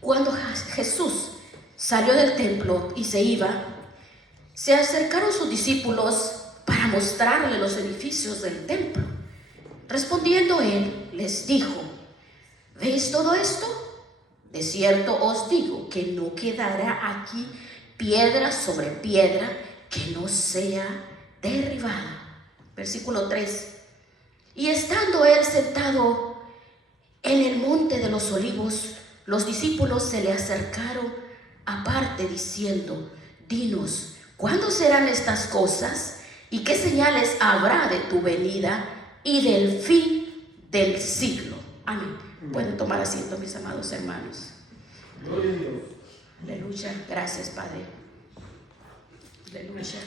Cuando Jesús salió del templo y se iba, se acercaron sus discípulos para mostrarle los edificios del templo. Respondiendo él, les dijo: ¿veis todo esto? De cierto os digo que no quedará aquí piedra sobre piedra que no sea derribada. Versículo 3. Y estando él sentado en el monte de los olivos, los discípulos se le acercaron aparte diciendo: dinos, ¿cuándo serán estas cosas? ¿Y qué señales habrá de tu venida y del fin del siglo? Amén. Pueden tomar asiento, mis amados hermanos. Gloria a Dios. Aleluya. Gracias, Padre. Aleluya.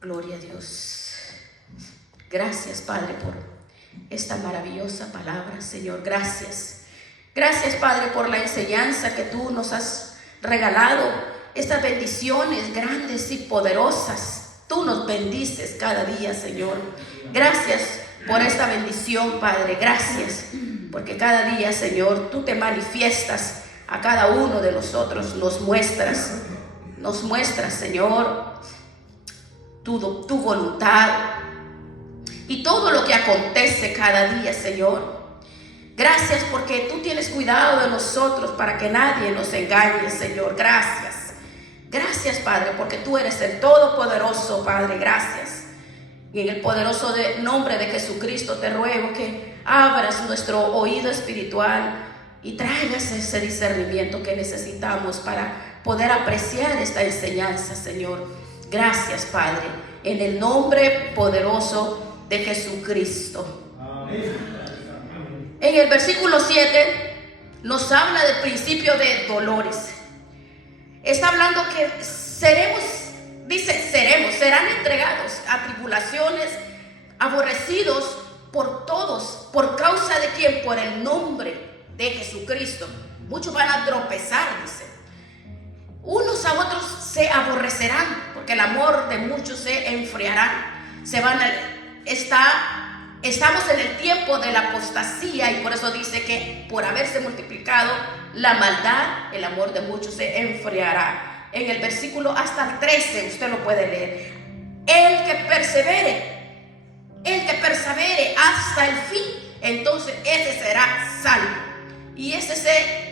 Gloria a Dios. Gracias, Padre, por esta maravillosa palabra, Señor. Gracias. Gracias, Padre, por la enseñanza que tú nos has regalado. Estas bendiciones grandes y poderosas. Tú nos bendices cada día, Señor. Gracias por esta bendición, Padre. Gracias, porque cada día, Señor, tú te manifiestas a cada uno de nosotros. Nos muestras, Señor, tu voluntad y todo lo que acontece cada día, Señor. Gracias porque tú tienes cuidado de nosotros para que nadie nos engañe, Señor. Gracias. Gracias, Padre, porque tú eres el Todopoderoso, Padre. Gracias. Y en el poderoso nombre de Jesucristo te ruego que abras nuestro oído espiritual y traigas ese discernimiento que necesitamos para poder apreciar esta enseñanza, Señor. Gracias, Padre, en el nombre poderoso de Jesucristo. Amén. En el versículo 7 nos habla del principio de dolores. Está hablando que serán entregados a tribulaciones, aborrecidos por todos. ¿Por causa de quién? Por el nombre de Jesucristo. Muchos van a tropezar, dice. Unos a otros se aborrecerán, porque el amor de muchos se enfriará. Estamos en el tiempo de la apostasía, y por eso dice que por haberse multiplicado la maldad, el amor de muchos se enfriará. En el versículo hasta el 13 usted lo puede leer. El que persevere hasta el fin, entonces ese será salvo. Y ese es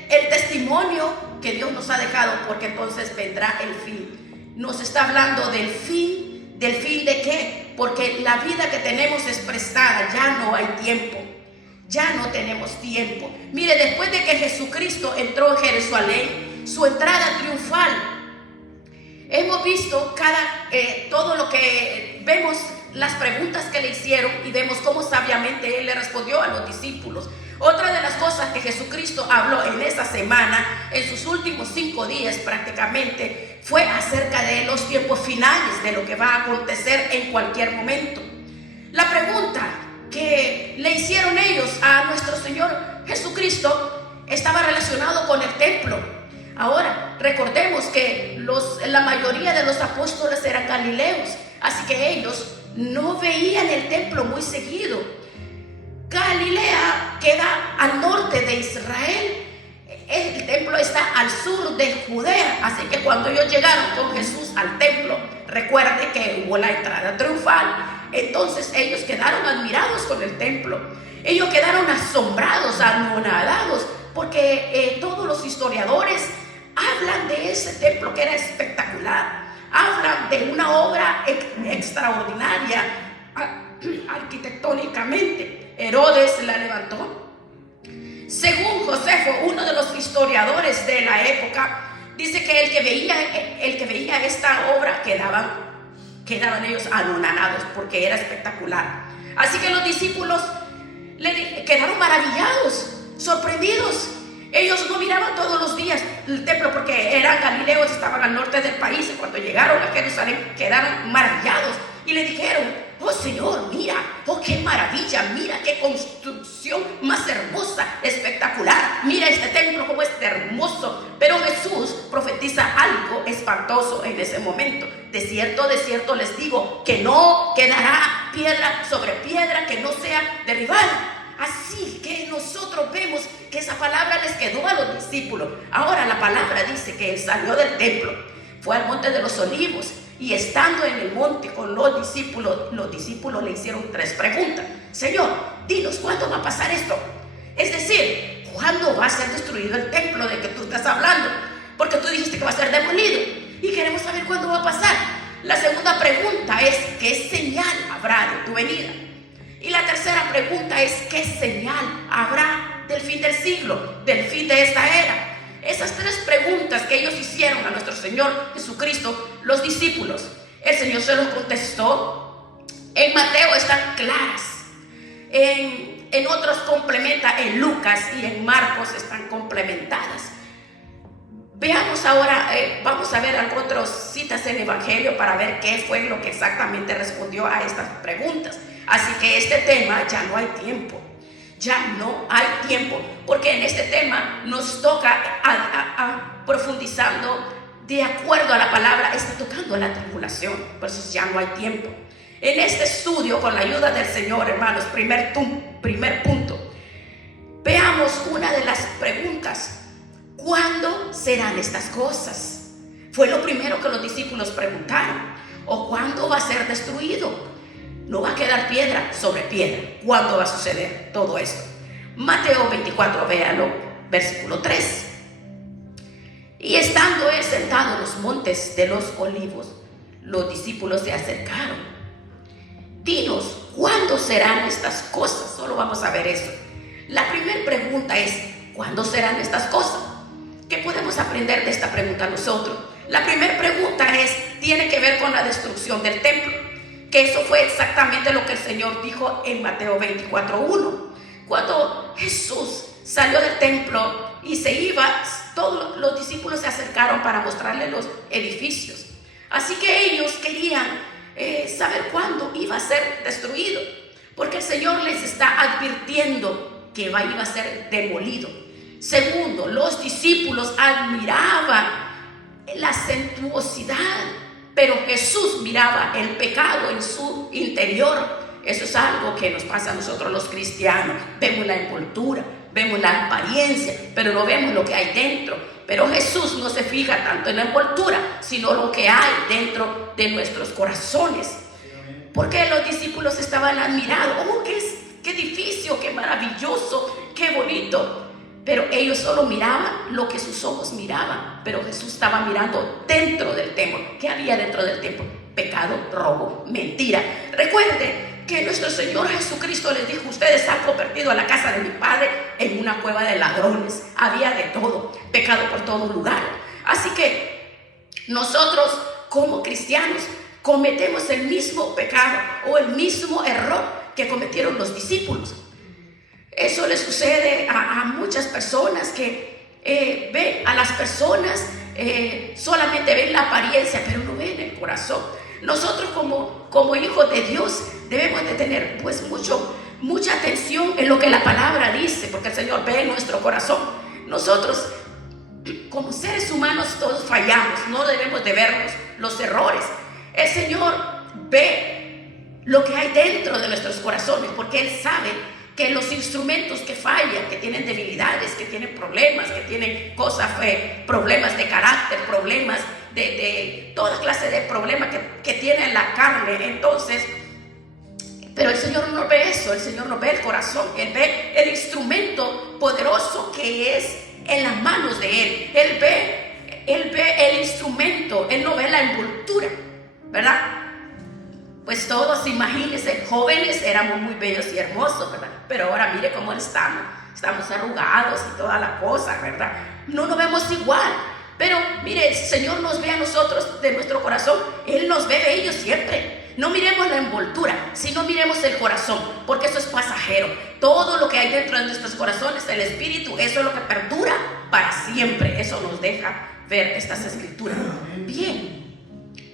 el testimonio que Dios nos ha dejado, porque entonces vendrá el fin. Nos está hablando del fin. ¿Del fin de qué? Porque la vida que tenemos es prestada, ya no hay tiempo. Ya no tenemos tiempo. Mire, después de que Jesucristo entró en Jerusalén, su entrada triunfal, hemos visto todo lo que vemos, las preguntas que le hicieron, y vemos cómo sabiamente él le respondió a los discípulos. Otra de las cosas que Jesucristo habló en esta semana, en sus últimos 5 días prácticamente, fue acerca de los tiempos finales, de lo que va a acontecer en cualquier momento. La pregunta que le hicieron ellos a nuestro Señor Jesucristo estaba relacionado con el templo. Ahora, recordemos que la mayoría de los apóstoles eran galileos, así que ellos no veían el templo muy seguido. Galilea queda al norte de Israel. El templo está al sur de Judea, así que cuando ellos llegaron con Jesús al templo, recuerde que hubo la entrada triunfal. Entonces ellos quedaron admirados con el templo. Ellos quedaron asombrados, anonadados, porque todos los historiadores hablan de ese templo que era espectacular. Hablan de una obra extraordinaria arquitectónicamente. Herodes la levantó. Según Josefo, uno de los historiadores de la época, dice que el que veía esta obra quedaban ellos anonadados, porque era espectacular. Así que los discípulos quedaron maravillados, sorprendidos. Ellos no miraban todos los días el templo, porque eran galileos, estaban al norte del país, y cuando llegaron a Jerusalén quedaron maravillados y le dijeron: oh Señor, mira, oh qué maravilla, mira qué construcción más hermosa, espectacular, mira este templo como es hermoso. Pero Jesús profetiza algo espantoso en ese momento. De cierto les digo que no quedará piedra sobre piedra que no sea derribada. Así que nosotros nosotros vemos que esa palabra les quedó a los discípulos. Ahora la palabra dice que él salió del templo, fue al monte de los olivos, y estando en el monte con los discípulos le hicieron 3 preguntas. Señor, dinos, ¿cuándo va a pasar esto? Es decir, ¿cuándo va a ser destruido el templo de que tú estás hablando? Porque tú dijiste que va a ser demolido y queremos saber cuándo va a pasar. La segunda pregunta es, ¿qué señal habrá de tu venida? Y la tercera pregunta es, ¿qué señal habrá del fin del siglo, del fin de esta era? Esas 3 preguntas que ellos hicieron a nuestro Señor Jesucristo, los discípulos, el Señor se los contestó. En Mateo están claras, en otros complementa, en Lucas y en Marcos están complementadas. Veamos ahora, vamos a ver otras citas en el Evangelio para ver qué fue lo que exactamente respondió a estas preguntas. Así que este tema ya no hay tiempo. Ya no hay tiempo, porque en este tema nos toca profundizando de acuerdo a la palabra, está tocando la tribulación, por eso ya no hay tiempo. En este estudio, con la ayuda del Señor, hermanos, primer punto, veamos una de las preguntas: ¿cuándo serán estas cosas? Fue lo primero que los discípulos preguntaron. ¿O cuándo va a ser destruido? No va a quedar piedra sobre piedra. ¿Cuándo va a suceder todo esto? Mateo 24, véalo, versículo 3. Y estando él sentado en los montes de los olivos, los discípulos se acercaron. Dinos, ¿cuándo serán estas cosas? Solo vamos a ver eso. La primera pregunta es, ¿cuándo serán estas cosas? ¿Qué podemos aprender de esta pregunta nosotros? La primera pregunta tiene que ver con la destrucción del templo, que eso fue exactamente lo que el Señor dijo en Mateo 24:1. Cuando Jesús salió del templo y se iba, todos los discípulos se acercaron para mostrarle los edificios. Así que ellos querían saber cuándo iba a ser destruido, porque el Señor les está advirtiendo que iba a ser demolido. Segundo, los discípulos admiraban la suntuosidad, pero Jesús miraba el pecado en su interior. Eso es algo que nos pasa a nosotros los cristianos. Vemos la envoltura, vemos la apariencia, pero no vemos lo que hay dentro. Pero Jesús no se fija tanto en la envoltura, sino lo que hay dentro de nuestros corazones. Porque los discípulos estaban admirados. ¡Oh, qué edificio, qué maravilloso, qué bonito! Pero ellos solo miraban lo que sus ojos miraban. Pero Jesús estaba mirando dentro del templo. ¿Qué había dentro del templo? Pecado, robo, mentira. Recuerde que nuestro Señor Jesucristo les dijo: ustedes han convertido a la casa de mi Padre en una cueva de ladrones. Había de todo, pecado por todo lugar. Así que nosotros como cristianos cometemos el mismo pecado o el mismo error que cometieron los discípulos. Eso le sucede a muchas personas que ven a las personas, solamente ven la apariencia, pero no ven el corazón. Nosotros como hijos de Dios debemos de tener pues mucha atención en lo que la palabra dice, porque el Señor ve nuestro corazón. Nosotros como seres humanos todos fallamos, no debemos de vernos los errores. El Señor ve lo que hay dentro de nuestros corazones, porque Él sabe que los instrumentos que fallan, que tienen debilidades, que tienen problemas, que tienen cosas, problemas de carácter, problemas de toda clase de problemas que tiene la carne. Entonces, pero el Señor no ve eso, el Señor no ve el corazón, Él ve el instrumento poderoso que es en las manos de Él. Él ve el instrumento, Él no ve la envoltura, ¿verdad? Pues todos, imagínense, jóvenes éramos muy bellos y hermosos, ¿verdad? Pero ahora mire cómo estamos arrugados y toda la cosa, ¿verdad? No nos vemos igual. Pero mire, el Señor nos ve a nosotros de nuestro corazón. Él nos ve bellos siempre. No miremos la envoltura, sino miremos el corazón, porque eso es pasajero. Todo lo que hay dentro de nuestros corazones, el espíritu, eso es lo que perdura para siempre. Eso nos deja ver estas escrituras. Bien,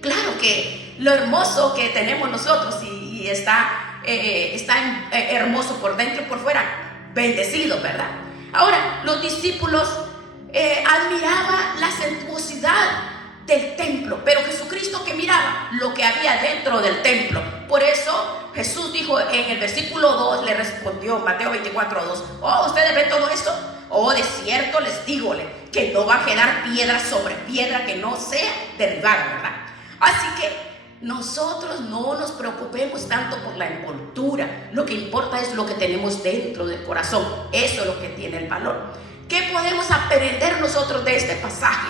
claro que lo hermoso que tenemos nosotros y está hermoso por dentro y por fuera, bendecido, ¿verdad? Ahora, los discípulos admiraban la suntuosidad del templo, pero Jesucristo que miraba lo que había dentro del templo. Por eso Jesús dijo en el versículo 2, le respondió Mateo 24:2, oh, ¿ustedes ven todo esto? Oh, de cierto les digo que no va a quedar piedra sobre piedra que no sea derribada, ¿verdad? Así que nosotros no nos preocupemos tanto por la envoltura. Lo que importa es lo que tenemos dentro del corazón. Eso es lo que tiene el valor. ¿Qué podemos aprender nosotros de este pasaje?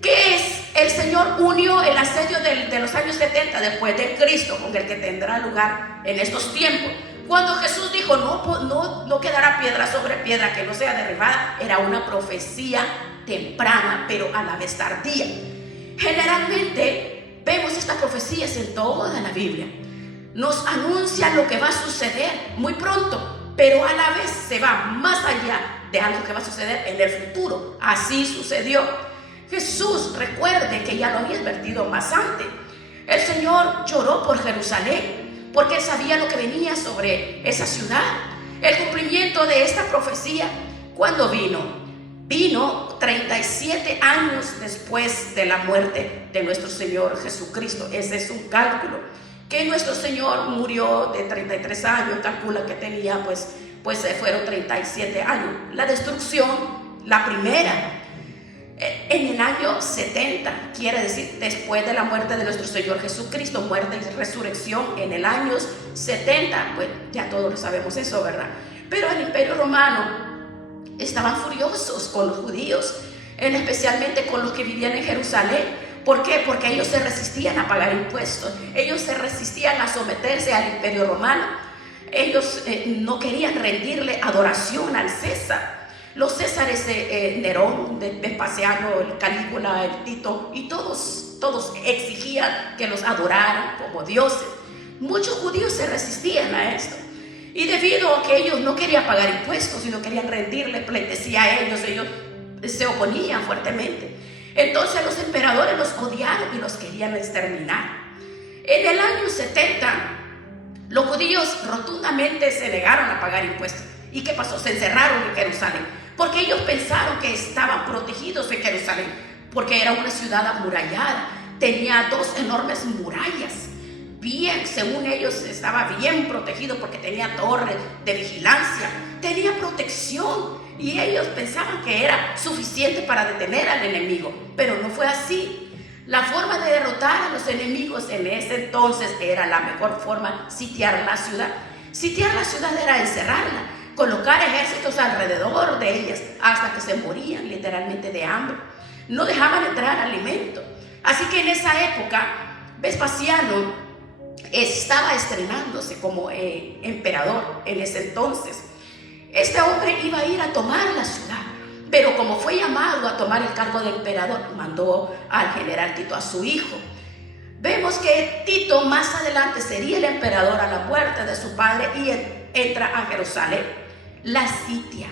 Que es el Señor unió el asedio de los años 70 después de Cristo con el que tendrá lugar en estos tiempos. Cuando Jesús dijo no quedará piedra sobre piedra que no sea derribada, era una profecía temprana pero a la vez tardía. Generalmente vemos estas profecías en toda la Biblia. Nos anuncian lo que va a suceder muy pronto, pero a la vez se va más allá de algo que va a suceder en el futuro. Así sucedió. Jesús, recuerde que ya lo había advertido más antes. El Señor lloró por Jerusalén porque él sabía lo que venía sobre esa ciudad. El cumplimiento de esta profecía, ¿cuándo vino? Vino 37 años después de la muerte de nuestro Señor Jesucristo. Ese es un cálculo. Que nuestro Señor murió de 33 años, calcula que tenía pues fueron 37 años. La destrucción, la primera, en el año 70, quiere decir después de la muerte de nuestro Señor Jesucristo, muerte y resurrección en el año 70, pues ya todos lo sabemos eso, ¿verdad? Pero el Imperio Romano estaban furiosos con los judíos, especialmente con los que vivían en Jerusalén. ¿Por qué? Porque ellos se resistían a pagar impuestos, ellos se resistían a someterse al Imperio Romano, ellos no querían rendirle adoración al César. Los Césares, Nerón, Vespasiano, el Calígula, el Tito, y todos exigían que los adoraran como dioses. Muchos judíos se resistían a esto. Y debido a que ellos no querían pagar impuestos, sino querían rendirle pleitesía a ellos se oponían fuertemente. Entonces los emperadores los odiaron y los querían exterminar. En el año 70, los judíos rotundamente se negaron a pagar impuestos. ¿Y qué pasó? Se encerraron en Jerusalén. Porque ellos pensaron que estaban protegidos en Jerusalén, porque era una ciudad amurallada, tenía 2 enormes murallas, bien, según ellos estaba bien protegido porque tenía torres de vigilancia, tenía protección, y ellos pensaban que era suficiente para detener al enemigo, pero no fue así. La forma de derrotar a los enemigos en ese entonces era la mejor forma: sitiar la ciudad. Sitiar la ciudad era encerrarla, colocar ejércitos alrededor de ellas hasta que se morían literalmente de hambre. No dejaban entrar alimento. Así que en esa época Vespasiano estaba estrenándose como emperador en ese entonces. Este hombre iba a ir a tomar la ciudad, pero como fue llamado a tomar el cargo de emperador, mandó al general Tito, a su hijo. Vemos que Tito más adelante sería el emperador a la muerte de su padre y entra a Jerusalén, la sitia.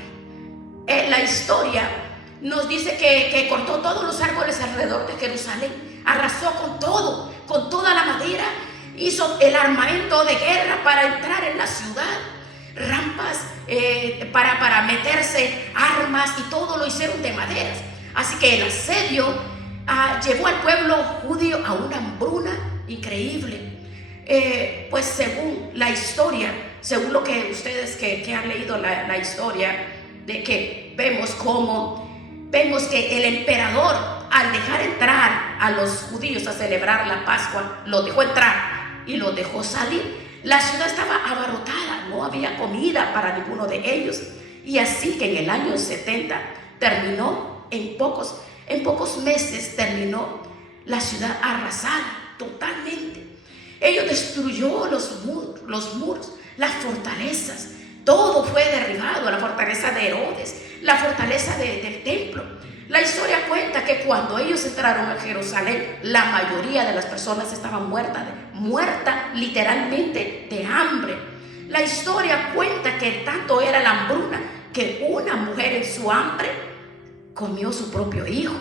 La historia nos dice que cortó todos los árboles alrededor de Jerusalén, arrasó con todo, con toda la madera, hizo el armamento de guerra para entrar en la ciudad, rampas para meterse, armas, y todo lo hicieron de maderas. Así que el asedio llevó al pueblo judío a una hambruna increíble. Pues según la historia, según lo que ustedes que han leído la historia, de que vemos que el emperador, al dejar entrar a los judíos a celebrar la Pascua, los dejó entrar y los dejó salir. La ciudad estaba abarrotada, no había comida para ninguno de ellos. Y así que en el año 70 terminó, en pocos meses terminó la ciudad arrasada totalmente. Ellos destruyó los muros, las fortalezas, todo fue derribado, la fortaleza de Herodes, la fortaleza del templo. La historia cuenta que cuando ellos entraron a Jerusalén, la mayoría de las personas estaban muertas literalmente de hambre. La historia cuenta que tanto era la hambruna que una mujer en su hambre comió su propio hijo.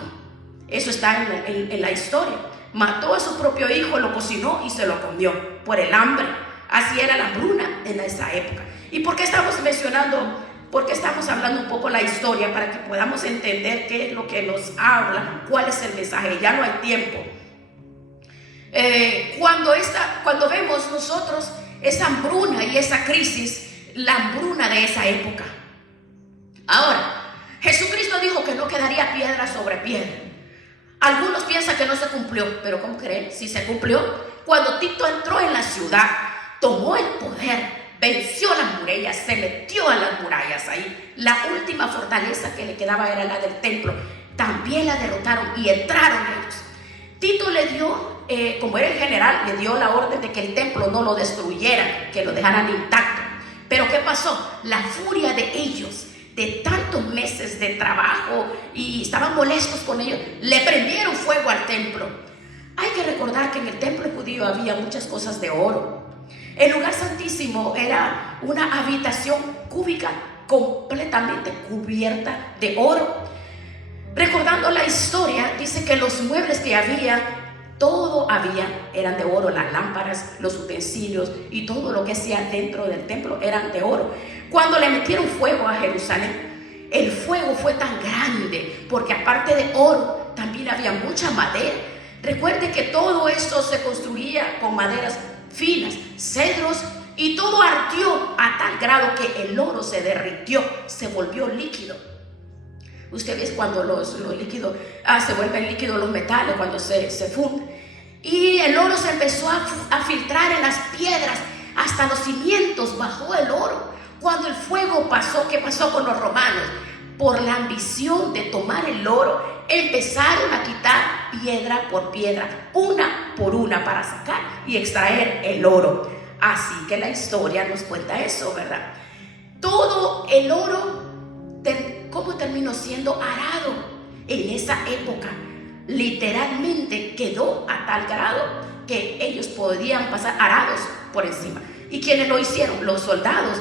Eso está en la historia. Mató a su propio hijo, lo cocinó y se lo comió por el hambre. Así era la hambruna en esa época. ¿Y por qué estamos mencionando? Porque estamos hablando un poco la historia para que podamos entender qué es lo que nos habla, cuál es el mensaje. Ya no hay tiempo. Cuando vemos nosotros esa hambruna y esa crisis, la hambruna de esa época. Ahora, Jesucristo dijo que no quedaría piedra sobre piedra. Algunos piensan que no se cumplió, pero ¿cómo creen? Sí se cumplió. Cuando Tito entró en la ciudad, tomó el poder, venció las murallas, se metió a las murallas ahí. La última fortaleza que le quedaba era la del templo. También la derrotaron y entraron ellos. Tito le dio, como era el general, le dio la orden de que el templo no lo destruyeran, que lo dejaran intacto. Pero ¿qué pasó? La furia de ellos, de tantos meses de trabajo, y estaban molestos con ellos, le prendieron fuego al templo. Hay que recordar que en el templo judío había muchas cosas de oro. El lugar santísimo era una habitación cúbica completamente cubierta de oro. Recordando la historia, dice que los muebles que había, todo había, eran de oro. Las lámparas, los utensilios y todo lo que hacía dentro del templo eran de oro. Cuando le metieron fuego a Jerusalén, el fuego fue tan grande porque aparte de oro también había mucha madera. Recuerde que todo esto se construía con maderas finas, cedros, y todo ardió a tal grado que el oro se derritió, se volvió líquido. Usted ve cuando los líquidos se vuelven líquidos, los metales, cuando se funden. Y el oro se empezó a filtrar en las piedras, hasta los cimientos bajó el oro. Cuando el fuego pasó, ¿qué pasó con los romanos? Por la ambición de tomar el oro, empezaron a quitar piedra por piedra, una por una, para sacar y extraer el oro. Así que la historia nos cuenta eso, ¿verdad? Todo el oro, ¿cómo terminó siendo arado en esa época? Literalmente quedó a tal grado que ellos podían pasar arados por encima. ¿Y quiénes lo hicieron? Los soldados,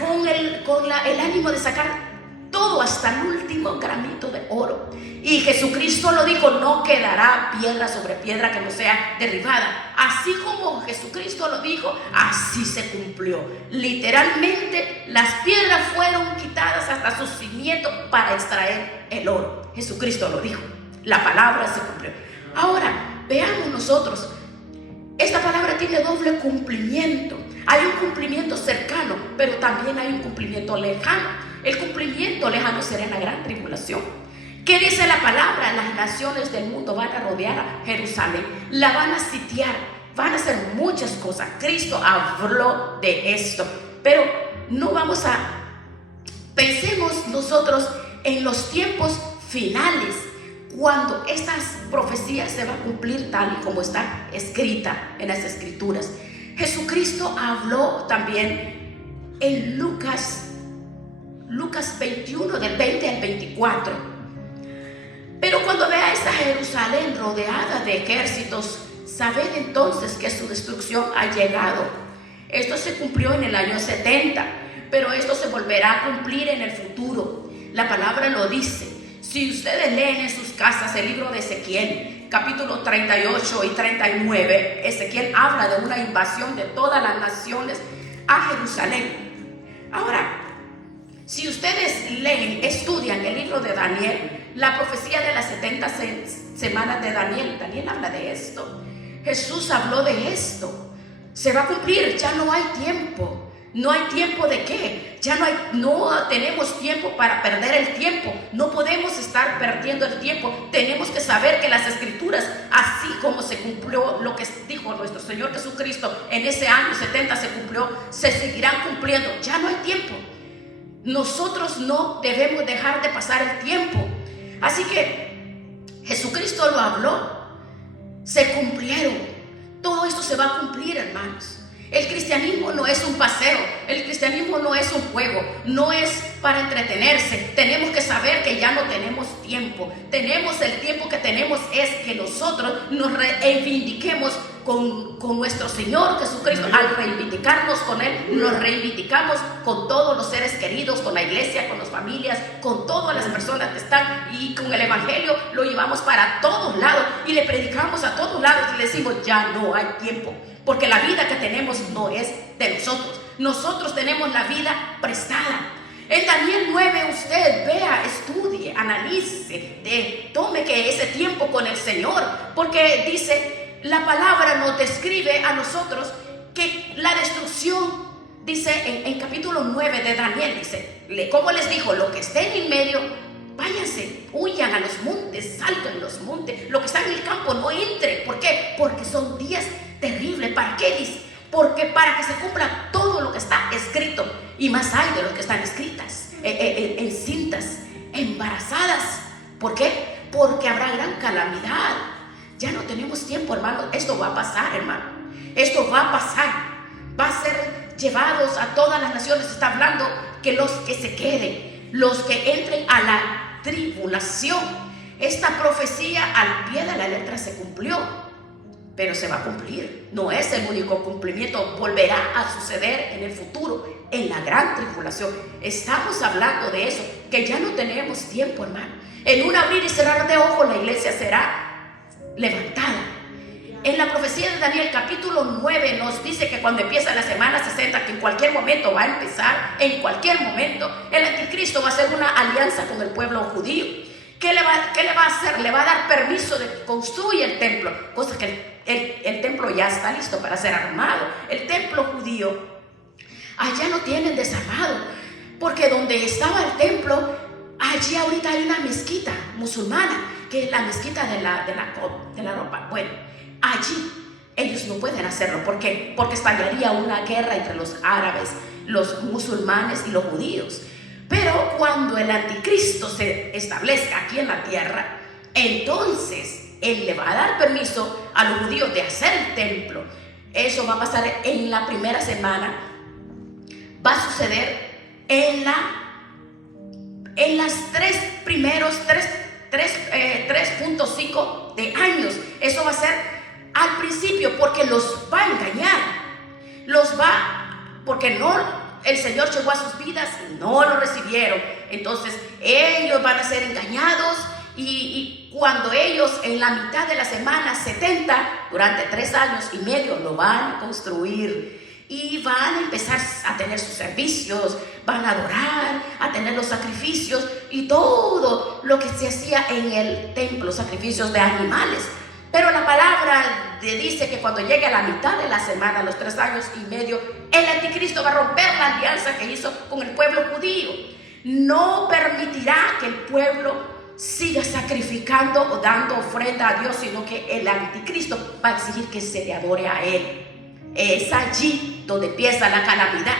con el ánimo de sacar todo hasta el último gramito de oro. Y Jesucristo lo dijo: no quedará piedra sobre piedra que no sea derribada. Así como Jesucristo lo dijo, así se cumplió. Literalmente las piedras fueron quitadas hasta sus cimientos para extraer el oro. Jesucristo lo dijo, la palabra se cumplió. Ahora veamos nosotros, esta palabra tiene doble cumplimiento. Hay un cumplimiento cercano, pero también hay un cumplimiento lejano. El cumplimiento lejano será en la gran tribulación. ¿Qué dice la palabra? Las naciones del mundo van a rodear a Jerusalén, la van a sitiar, van a hacer muchas cosas. Cristo habló de esto, pero no vamos a... Pensemos nosotros en los tiempos finales, cuando estas profecías se van a cumplir tal y como está escrita en las Escrituras. Jesucristo habló también en Lucas 21, del 20 al 24. Pero cuando vea esta Jerusalén rodeada de ejércitos, sabed entonces que su destrucción ha llegado. Esto se cumplió en el año 70, pero esto se volverá a cumplir en el futuro. La palabra lo dice. Si ustedes leen en sus casas el libro de Ezequiel, capítulo 38 y 39, Ezequiel habla de una invasión de todas las naciones a Jerusalén. Ahora, si ustedes leen, estudian el libro de Daniel, la profecía de las 70 semanas de Daniel habla de esto. Jesús habló de esto. Se va a cumplir, ya no hay tiempo. No hay tiempo de qué. No tenemos tiempo para perder el tiempo. No podemos estar perdiendo el tiempo. Tenemos que saber que las Escrituras, así como se cumplió lo que dijo nuestro Señor Jesucristo en ese año 70 se cumplió, se seguirán cumpliendo. Ya no hay tiempo. Nosotros no debemos dejar de pasar el tiempo. Así que Jesucristo lo habló, se cumplieron. Todo esto se va a cumplir, hermanos. El cristianismo no es un paseo, el cristianismo no es un juego, no es para entretenerse. Tenemos que saber que ya no tenemos tiempo. El tiempo que tenemos es que nosotros nos reivindiquemos con nuestro Señor Jesucristo. Al reivindicarnos con Él, nos reivindicamos con todos los seres queridos, con la iglesia, con las familias, con todas las personas que están, y con el evangelio lo llevamos para todos lados y le predicamos a todos lados y le decimos: ya no hay tiempo, porque la vida que tenemos no es de nosotros. Nosotros tenemos la vida prestada. En Daniel 9 usted vea, estudie, analice, tome que ese tiempo con el Señor, porque dice, la palabra nos describe a nosotros que la destrucción, dice en capítulo 9 de Daniel, dice, ¿cómo les dijo? Lo que esté en medio, váyanse, huyan a los montes, salgan los montes, lo que está en el campo no entre. ¿Por qué? Porque son días terribles. ¿Para qué dice? Porque para que se cumpla todo lo que está escrito, y más hay de los que están escritas, encintas, embarazadas. ¿Por qué? Porque habrá gran calamidad. Ya no tenemos tiempo, hermano. Esto va a pasar, hermano. Esto va a pasar. Va a ser llevados a todas las naciones. Está hablando que los que se queden, los que entren a la tribulación. Esta profecía al pie de la letra se cumplió, pero se va a cumplir. No es el único cumplimiento. Volverá a suceder en el futuro, en la gran tribulación. Estamos hablando de eso, que ya no tenemos tiempo, hermano. En un abrir y cerrar de ojos la iglesia será levantada. En la profecía de Daniel capítulo 9 nos dice que cuando empieza la semana 60, que en cualquier momento va a empezar, en cualquier momento, el anticristo va a hacer una alianza con el pueblo judío. ¿Qué le va a hacer? Le va a dar permiso de que construya el templo, cosa que el templo ya está listo para ser armado. El templo judío allá no tienen desarmado, porque donde estaba el templo, allí ahorita hay una mezquita musulmana, que es la mezquita de la ropa. Bueno, allí ellos no pueden hacerlo. ¿Por qué? Porque estallaría una guerra entre los árabes, los musulmanes y los judíos. Pero cuando el anticristo se establezca aquí en la tierra, entonces él le va a dar permiso a los judíos de hacer el templo. Eso va a pasar en la primera semana. Va a suceder en las 3.5 de años. Eso va a ser al principio, porque los va a engañar. Porque el Señor llegó a sus vidas y no lo recibieron. Entonces ellos van a ser engañados, y cuando ellos en la mitad de la semana 70, durante 3 años y medio, lo van a construir. Y van a empezar a tener sus servicios, van a adorar, a tener los sacrificios y todo lo que se hacía en el templo, sacrificios de animales. Pero la palabra dice que cuando llegue a la mitad de la semana, los 3 años y medio, el anticristo va a romper la alianza que hizo con el pueblo judío. No permitirá que el pueblo siga sacrificando o dando ofrenda a Dios, sino que el anticristo va a exigir que se le adore a él. Es allí donde empieza la calamidad.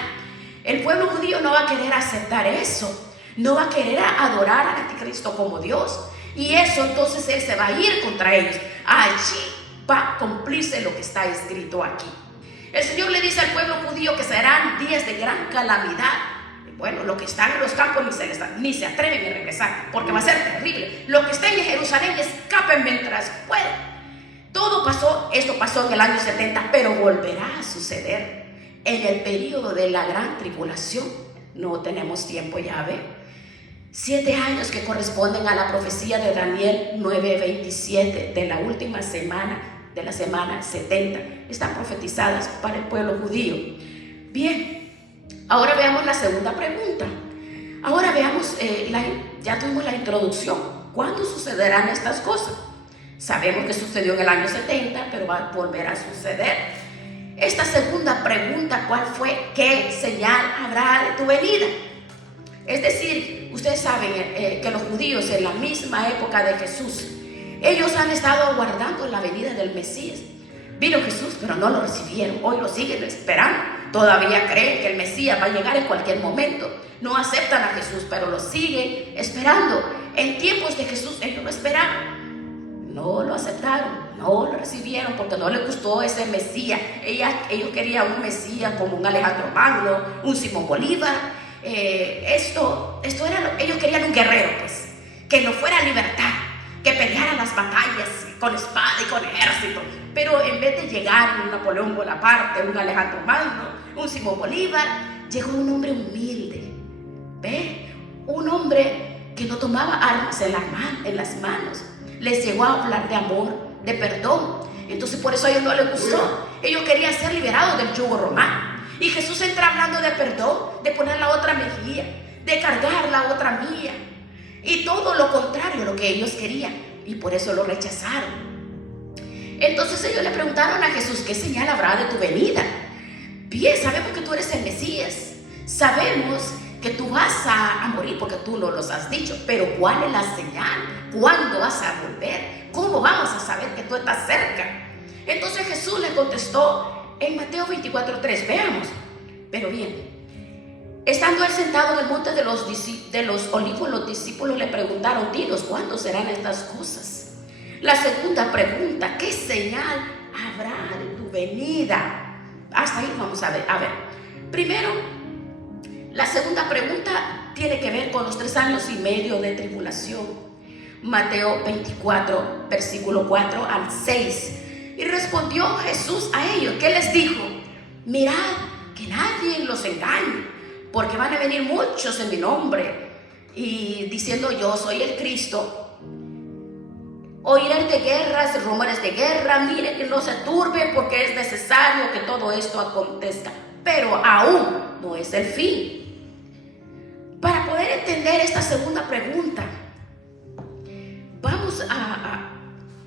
El pueblo judío no va a querer aceptar eso, no va a querer adorar al anticristo como Dios, y eso entonces él se va a ir contra ellos. Allí va a cumplirse lo que está escrito aquí. El Señor le dice al pueblo judío que serán días de gran calamidad. Bueno, los que están en los campos ni se atreven a regresar, porque va a ser terrible. Los que estén en Jerusalén escapen mientras puedan. Esto pasó en el año 70, pero volverá a suceder en el periodo de la gran tribulación. No tenemos tiempo, ya ve. 7 años que corresponden a la profecía de Daniel 9:27 de la última semana, de la semana 70, están profetizadas para el pueblo judío. Bien, ahora veamos la segunda pregunta. Ahora veamos, ya tuvimos la introducción. ¿Cuándo sucederán estas cosas? Sabemos que sucedió en el año 70, pero va a volver a suceder. Esta segunda pregunta, ¿cuál fue? ¿Qué señal habrá de tu venida? Es decir, ustedes saben que los judíos en la misma época de Jesús, ellos han estado aguardando la venida del Mesías. Vino Jesús, pero no lo recibieron. Hoy lo siguen esperando. Todavía creen que el Mesías va a llegar en cualquier momento. No aceptan a Jesús, pero lo siguen esperando. En tiempos de Jesús ellos lo esperaban. No lo aceptaron, no lo recibieron, porque no les gustó ese Mesías. Ellos querían un Mesías como un Alejandro Magno, un Simón Bolívar. Ellos querían un guerrero, pues, que no fuera libertad, que peleara las batallas con espada y con ejército. Pero en vez de llegar un Napoleón Bonaparte, un Alejandro Magno, un Simón Bolívar, llegó un hombre humilde, ¿ve? Un hombre que no tomaba armas en las manos. Les llegó a hablar de amor, de perdón. Entonces por eso a ellos no les gustó. Ellos querían ser liberados del yugo romano. Y Jesús entra hablando de perdón, de poner la otra mejilla, de cargar la otra mía, y todo lo contrario a lo que ellos querían, y por eso lo rechazaron. Entonces ellos le preguntaron a Jesús: ¿qué señal habrá de tu venida? bien, sabemos que tú eres el Mesías, sabemos que tú vas a morir porque tú no los has dicho, pero ¿cuál es la señal? ¿Cuándo vas a volver? ¿Cómo vamos a saber que tú estás cerca? Entonces Jesús le contestó en Mateo 24:3, veamos. Pero bien, estando él sentado en el monte de los olivos, los discípulos le preguntaron: dinos, ¿cuándo serán estas cosas? La segunda pregunta: ¿qué señal habrá de tu venida? Hasta ahí vamos a ver. Primero, la segunda pregunta tiene que ver con los 3 años y medio de tribulación. Mateo 24, versículo 4 al 6. Y respondió Jesús a ellos. ¿Qué les dijo? Mirad que nadie los engañe, porque van a venir muchos en mi nombre y diciendo: yo soy el Cristo. Oirán de guerras, rumores de guerra. Miren que no se turben, porque es necesario que todo esto acontezca, pero aún no es el fin. Para poder entender esta segunda pregunta,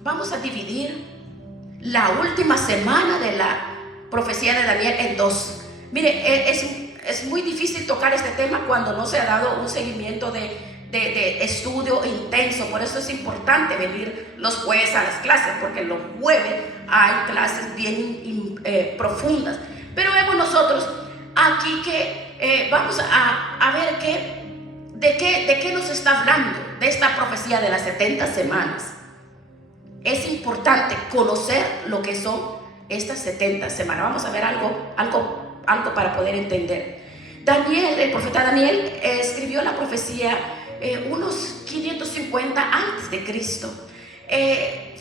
vamos a dividir la última semana de la profecía de Daniel en 2. Mire, es muy difícil tocar este tema cuando no se ha dado un seguimiento de estudio intenso. Por eso es importante venir los jueves a las clases, porque los jueves hay clases bien profundas. Pero vemos nosotros aquí que vamos a ver de qué nos está hablando, de esta profecía de las 70 semanas. Es importante conocer lo que son estas 70 semanas. Vamos a ver algo para poder entender. Daniel, el profeta Daniel, escribió la profecía unos 550 antes de Cristo.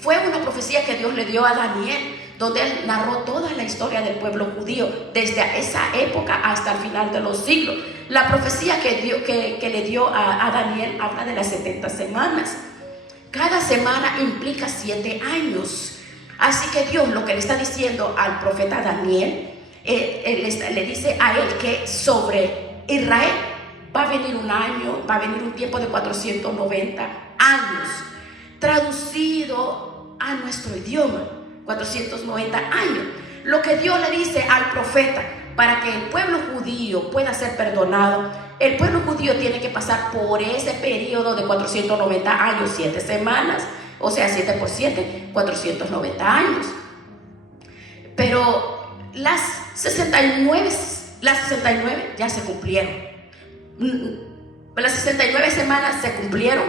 Fue una profecía que Dios le dio a Daniel, donde él narró toda la historia del pueblo judío desde esa época hasta el final de los siglos. La profecía que le dio a Daniel habla de las 70 semanas. Cada semana implica 7 años. Así que Dios lo que le está diciendo al profeta Daniel, le dice a él que sobre Israel va a venir un año, va a venir un tiempo de 490 años. Traducido a nuestro idioma, 490 años. Lo que Dios le dice al profeta: para que el pueblo judío pueda ser perdonado, el pueblo judío tiene que pasar por ese periodo de 490 años, 7 semanas, o sea, 7 por 7, 490 años. Pero las 69 ya se cumplieron. Las 69 semanas se cumplieron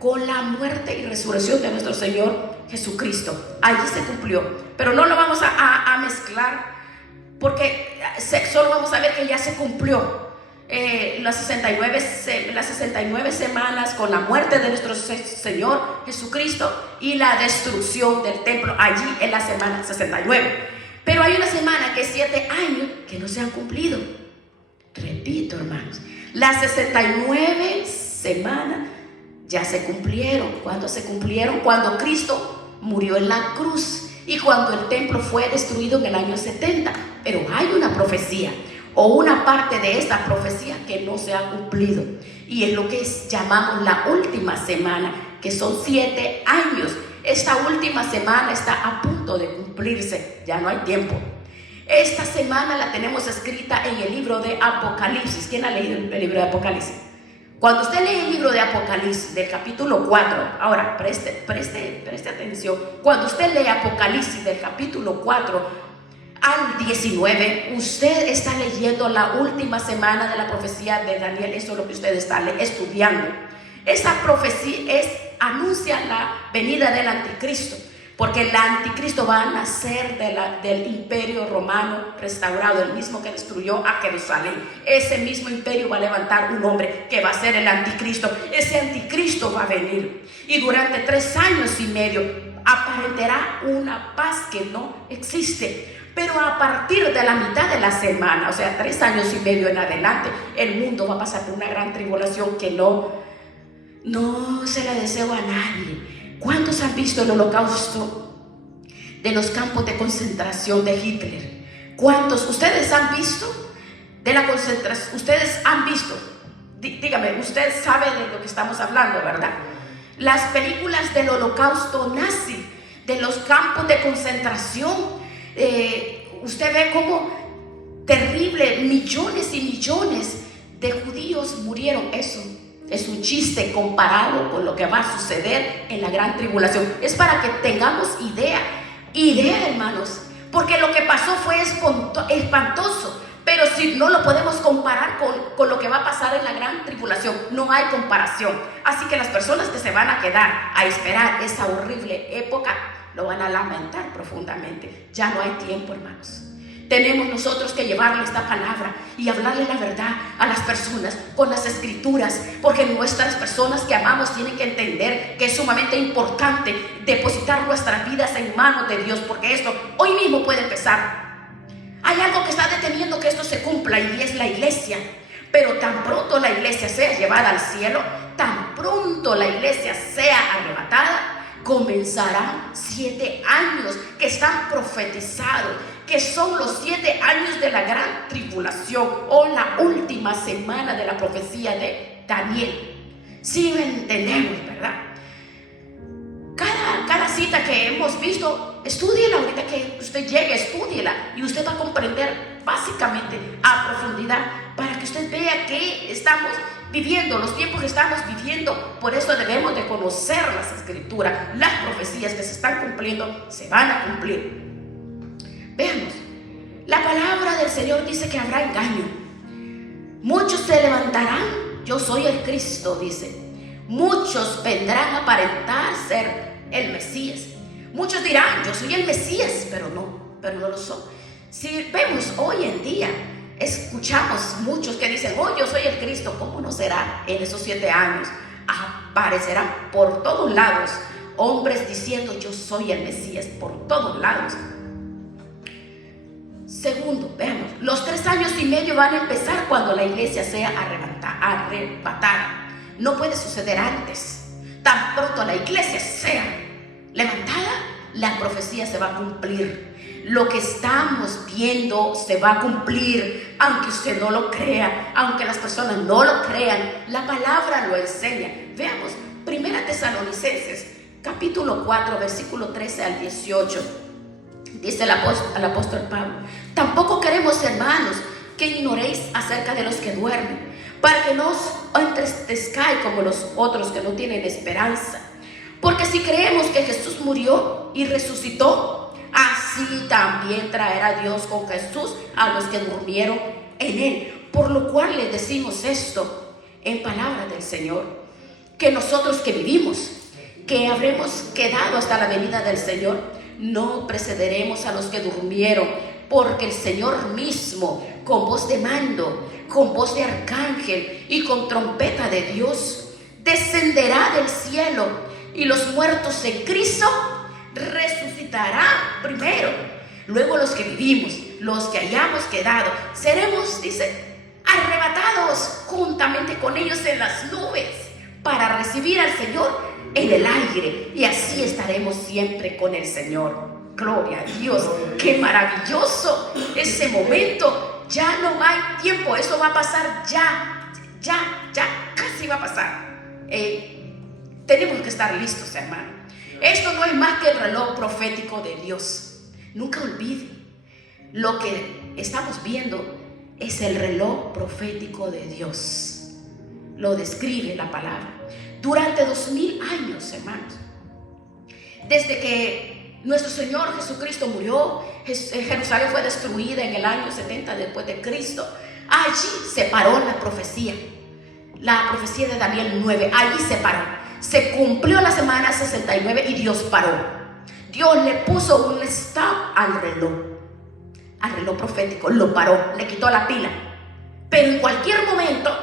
con la muerte y resurrección de nuestro Señor Jesucristo. Allí se cumplió, pero no lo vamos a mezclar, porque solo vamos a ver que ya se cumplió las 69 semanas con la muerte de nuestro Señor Jesucristo y la destrucción del templo allí en la semana 69. Pero hay una semana que es 7 años que no se han cumplido. Repito, hermanos, las 69 semanas ya se cumplieron. ¿Cuándo se cumplieron? Cuando Cristo murió en la cruz y cuando el templo fue destruido en el año 70. Pero hay una profecía o una parte de esta profecía que no se ha cumplido, y es lo que llamamos la última semana, que son 7 años. Esta última semana está a punto de cumplirse, ya no hay tiempo. Esta semana la tenemos escrita en el libro de Apocalipsis. ¿Quién ha leído el libro de Apocalipsis? Cuando usted lee el libro de Apocalipsis del capítulo 4, ahora preste atención. Cuando usted lee Apocalipsis del capítulo 4 al 19, usted está leyendo la última semana de la profecía de Daniel. Eso es lo que usted está estudiando. Esa profecía anuncia la venida del anticristo, porque el anticristo va a nacer del imperio romano restaurado, el mismo que destruyó a Jerusalén. Ese mismo imperio va a levantar un hombre que va a ser el anticristo. Ese anticristo va a venir y durante 3 años y medio aparentará una paz que no existe. Pero a partir de la mitad de la semana, o sea, 3 años y medio en adelante, el mundo va a pasar por una gran tribulación que no se la deseo a nadie. ¿Cuántos han visto el holocausto de los campos de concentración de Hitler? ¿Cuántos? ¿Ustedes han visto de la concentración? ¿Ustedes han visto? Dígame, usted sabe de lo que estamos hablando, ¿verdad? Las películas del holocausto nazi, de los campos de concentración. Usted ve terrible. Millones y millones de judíos murieron. Eso es un chiste comparado con lo que va a suceder en la gran tribulación. Es para que tengamos idea, hermanos, porque lo que pasó fue espantoso. Pero si no lo podemos comparar con lo que va a pasar en la gran tribulación, no hay comparación. Así que las personas que se van a quedar a esperar esa horrible época lo van a lamentar profundamente. Ya no hay tiempo, hermanos. Tenemos nosotros que llevarle esta palabra y hablarle la verdad a las personas con las escrituras, porque nuestras personas que amamos tienen que entender que es sumamente importante depositar nuestras vidas en manos de Dios, porque esto hoy mismo puede empezar. Hay algo que está deteniendo que esto se cumpla y es la iglesia. Pero tan pronto la iglesia sea llevada al cielo, tan pronto la iglesia sea arrebatada, comenzarán 7 años que están profetizados, que son los 7 años de la gran tribulación o la última semana de la profecía de Daniel. Si me entendemos, ¿verdad? Cada cita que hemos visto, estúdiela ahorita que usted llegue, estúdiela y usted va a comprender básicamente a profundidad para que usted vea que estamos viviendo, los tiempos que estamos viviendo. Por eso debemos de conocer las escrituras. Las profecías que se están cumpliendo se van a cumplir. Veamos, la palabra del Señor dice que habrá engaño. Muchos se levantarán, yo soy el Cristo, dice. Muchos vendrán a aparentar ser el Mesías. Muchos dirán, yo soy el Mesías, pero no lo son. Si vemos hoy en día, escuchamos muchos que dicen, yo soy el Cristo. ¿Cómo no será en esos 7 años? Aparecerán por todos lados hombres diciendo, yo soy el Mesías, por todos lados. Segundo, veamos, los 3 años y medio van a empezar cuando la iglesia sea arrebatada. No puede suceder antes. Tan pronto la iglesia sea levantada, la profecía se va a cumplir. Lo que estamos viendo se va a cumplir, aunque usted no lo crea, aunque las personas no lo crean. La palabra lo enseña. Veamos, 1 Tesalonicenses, capítulo 4, versículo 13 al 18. Dice el apóstol Pablo: tampoco queremos, hermanos, que ignoréis acerca de los que duermen, para que no os entristezcáis como los otros que no tienen esperanza. Porque si creemos que Jesús murió y resucitó, así también traerá Dios con Jesús a los que durmieron en él. Por lo cual les decimos esto en palabra del Señor, que nosotros que vivimos, que habremos quedado hasta la venida del Señor, no precederemos a los que durmieron, porque el Señor mismo, con voz de mando, con voz de arcángel y con trompeta de Dios, descenderá del cielo, y los muertos en Cristo resucitarán primero. Luego los que vivimos, los que hayamos quedado, seremos, dice, arrebatados juntamente con ellos en las nubes para recibir al Señor en el aire, y así estaremos siempre con el Señor. Gloria a Dios, qué maravilloso ese momento. Ya no hay tiempo, eso va a pasar ya, casi va a pasar. Tenemos que estar listos, hermano. Esto no es más que el reloj profético de Dios. Nunca olviden, lo que estamos viendo es el reloj profético de Dios. Lo describe la palabra. Durante 2000 años, hermanos, desde que nuestro Señor Jesucristo murió, Jerusalén fue destruida en el año 70 después de Cristo. Allí se paró la profecía de Daniel 9. Allí se paró. Se cumplió la semana 69 y Dios paró. Dios le puso un stop al reloj profético, lo paró, le quitó la pila. Pero en cualquier momento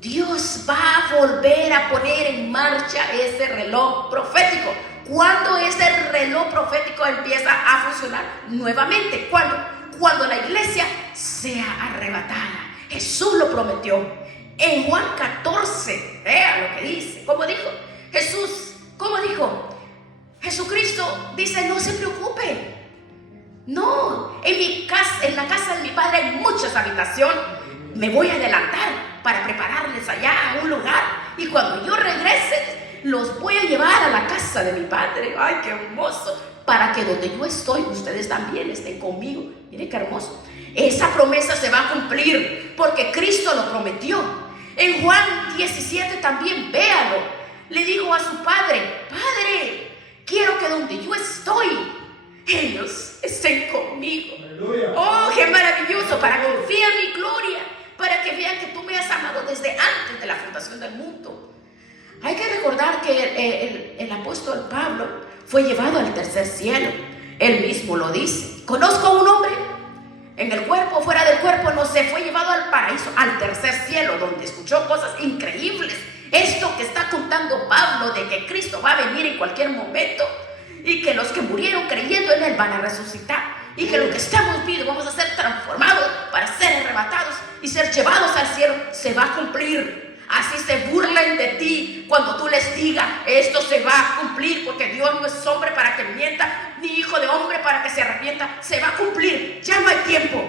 Dios va a volver a poner en marcha ese reloj profético. ¿Cuándo ese reloj profético empieza a funcionar nuevamente? Cuando la iglesia sea arrebatada. Jesús lo prometió. En Juan 14, vea lo que dice. ¿Cómo dijo Jesús? ¿Cómo dijo? Jesucristo dice, no se preocupen. No, en la casa de mi Padre hay muchas habitaciones. Me voy a adelantar para prepararles allá un lugar. Y cuando yo regrese, los voy a llevar a la casa de mi Padre. ¡Ay, qué hermoso! Para que donde yo estoy, ustedes también estén conmigo. Miren qué hermoso. esa promesa se va a cumplir porque Cristo lo prometió. En Juan 17 también, véalo, le dijo a su padre: Padre, quiero que donde yo estoy, ellos estén conmigo. Aleluya. Oh, qué maravilloso, para que vean mi gloria, para que vean que tú me has amado desde antes de la fundación del mundo. Hay que recordar que el apóstol Pablo fue llevado al tercer cielo. Él mismo lo dice. Conozco a un hombre en el cuerpo, fuera del cuerpo, no sé, fue llevado al paraíso, al tercer cielo, donde escuchó cosas increíbles. Esto que está contando Pablo de que Cristo va a venir en cualquier momento y que los que murieron creyendo en Él van a resucitar, y que los que estamos vivos vamos a ser transformados para ser arrebatados y ser llevados al cielo, se va a cumplir. Así se burlen de ti cuando tú les digas: esto se va a cumplir, porque Dios no es hombre para que mienta, ni hijo de hombre para que se arrepienta. Se va a cumplir, ya no hay tiempo.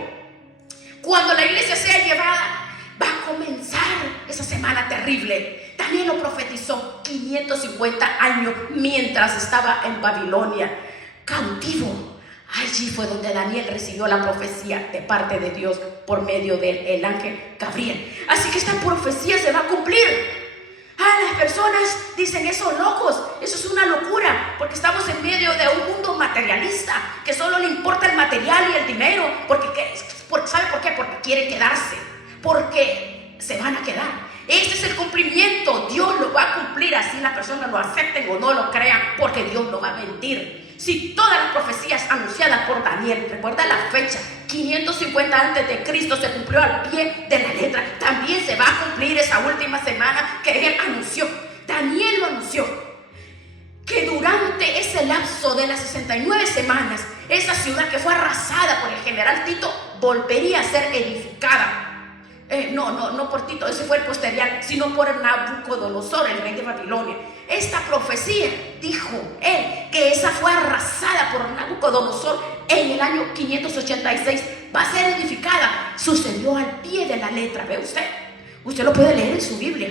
Cuando la iglesia sea llevada, va a comenzar esa semana terrible. Daniel lo profetizó 550 años mientras estaba en Babilonia, cautivo. Allí fue donde Daniel recibió la profecía de parte de Dios por medio del ángel Gabriel. Así que esta profecía se va a cumplir. Las personas dicen: esos locos, eso es una locura, porque estamos en medio de un mundo materialista que solo le importa el material y el dinero. ¿Sabe por qué? Porque quieren quedarse, porque se van a quedar. Este es el cumplimiento. Dios lo va a cumplir, así las personas lo acepten o no lo crean, porque Dios no va a mentir. Si todas las profecías anunciadas por Daniel, recuerda la fecha, 550 antes de Cristo, se cumplió al pie de la letra, también se va a cumplir esa última semana que él anunció. Daniel lo anunció, que durante ese lapso de las 69 semanas, esa ciudad que fue arrasada por el general Tito volvería a ser edificada. No por Tito, ese fue el posterior, sino por Nabucodonosor, el rey de Babilonia. Esta profecía, dijo él, que esa fue arrasada por Nabucodonosor en el año 586, va a ser edificada. Sucedió al pie de la letra. ¿Ve usted? Usted lo puede leer en su Biblia.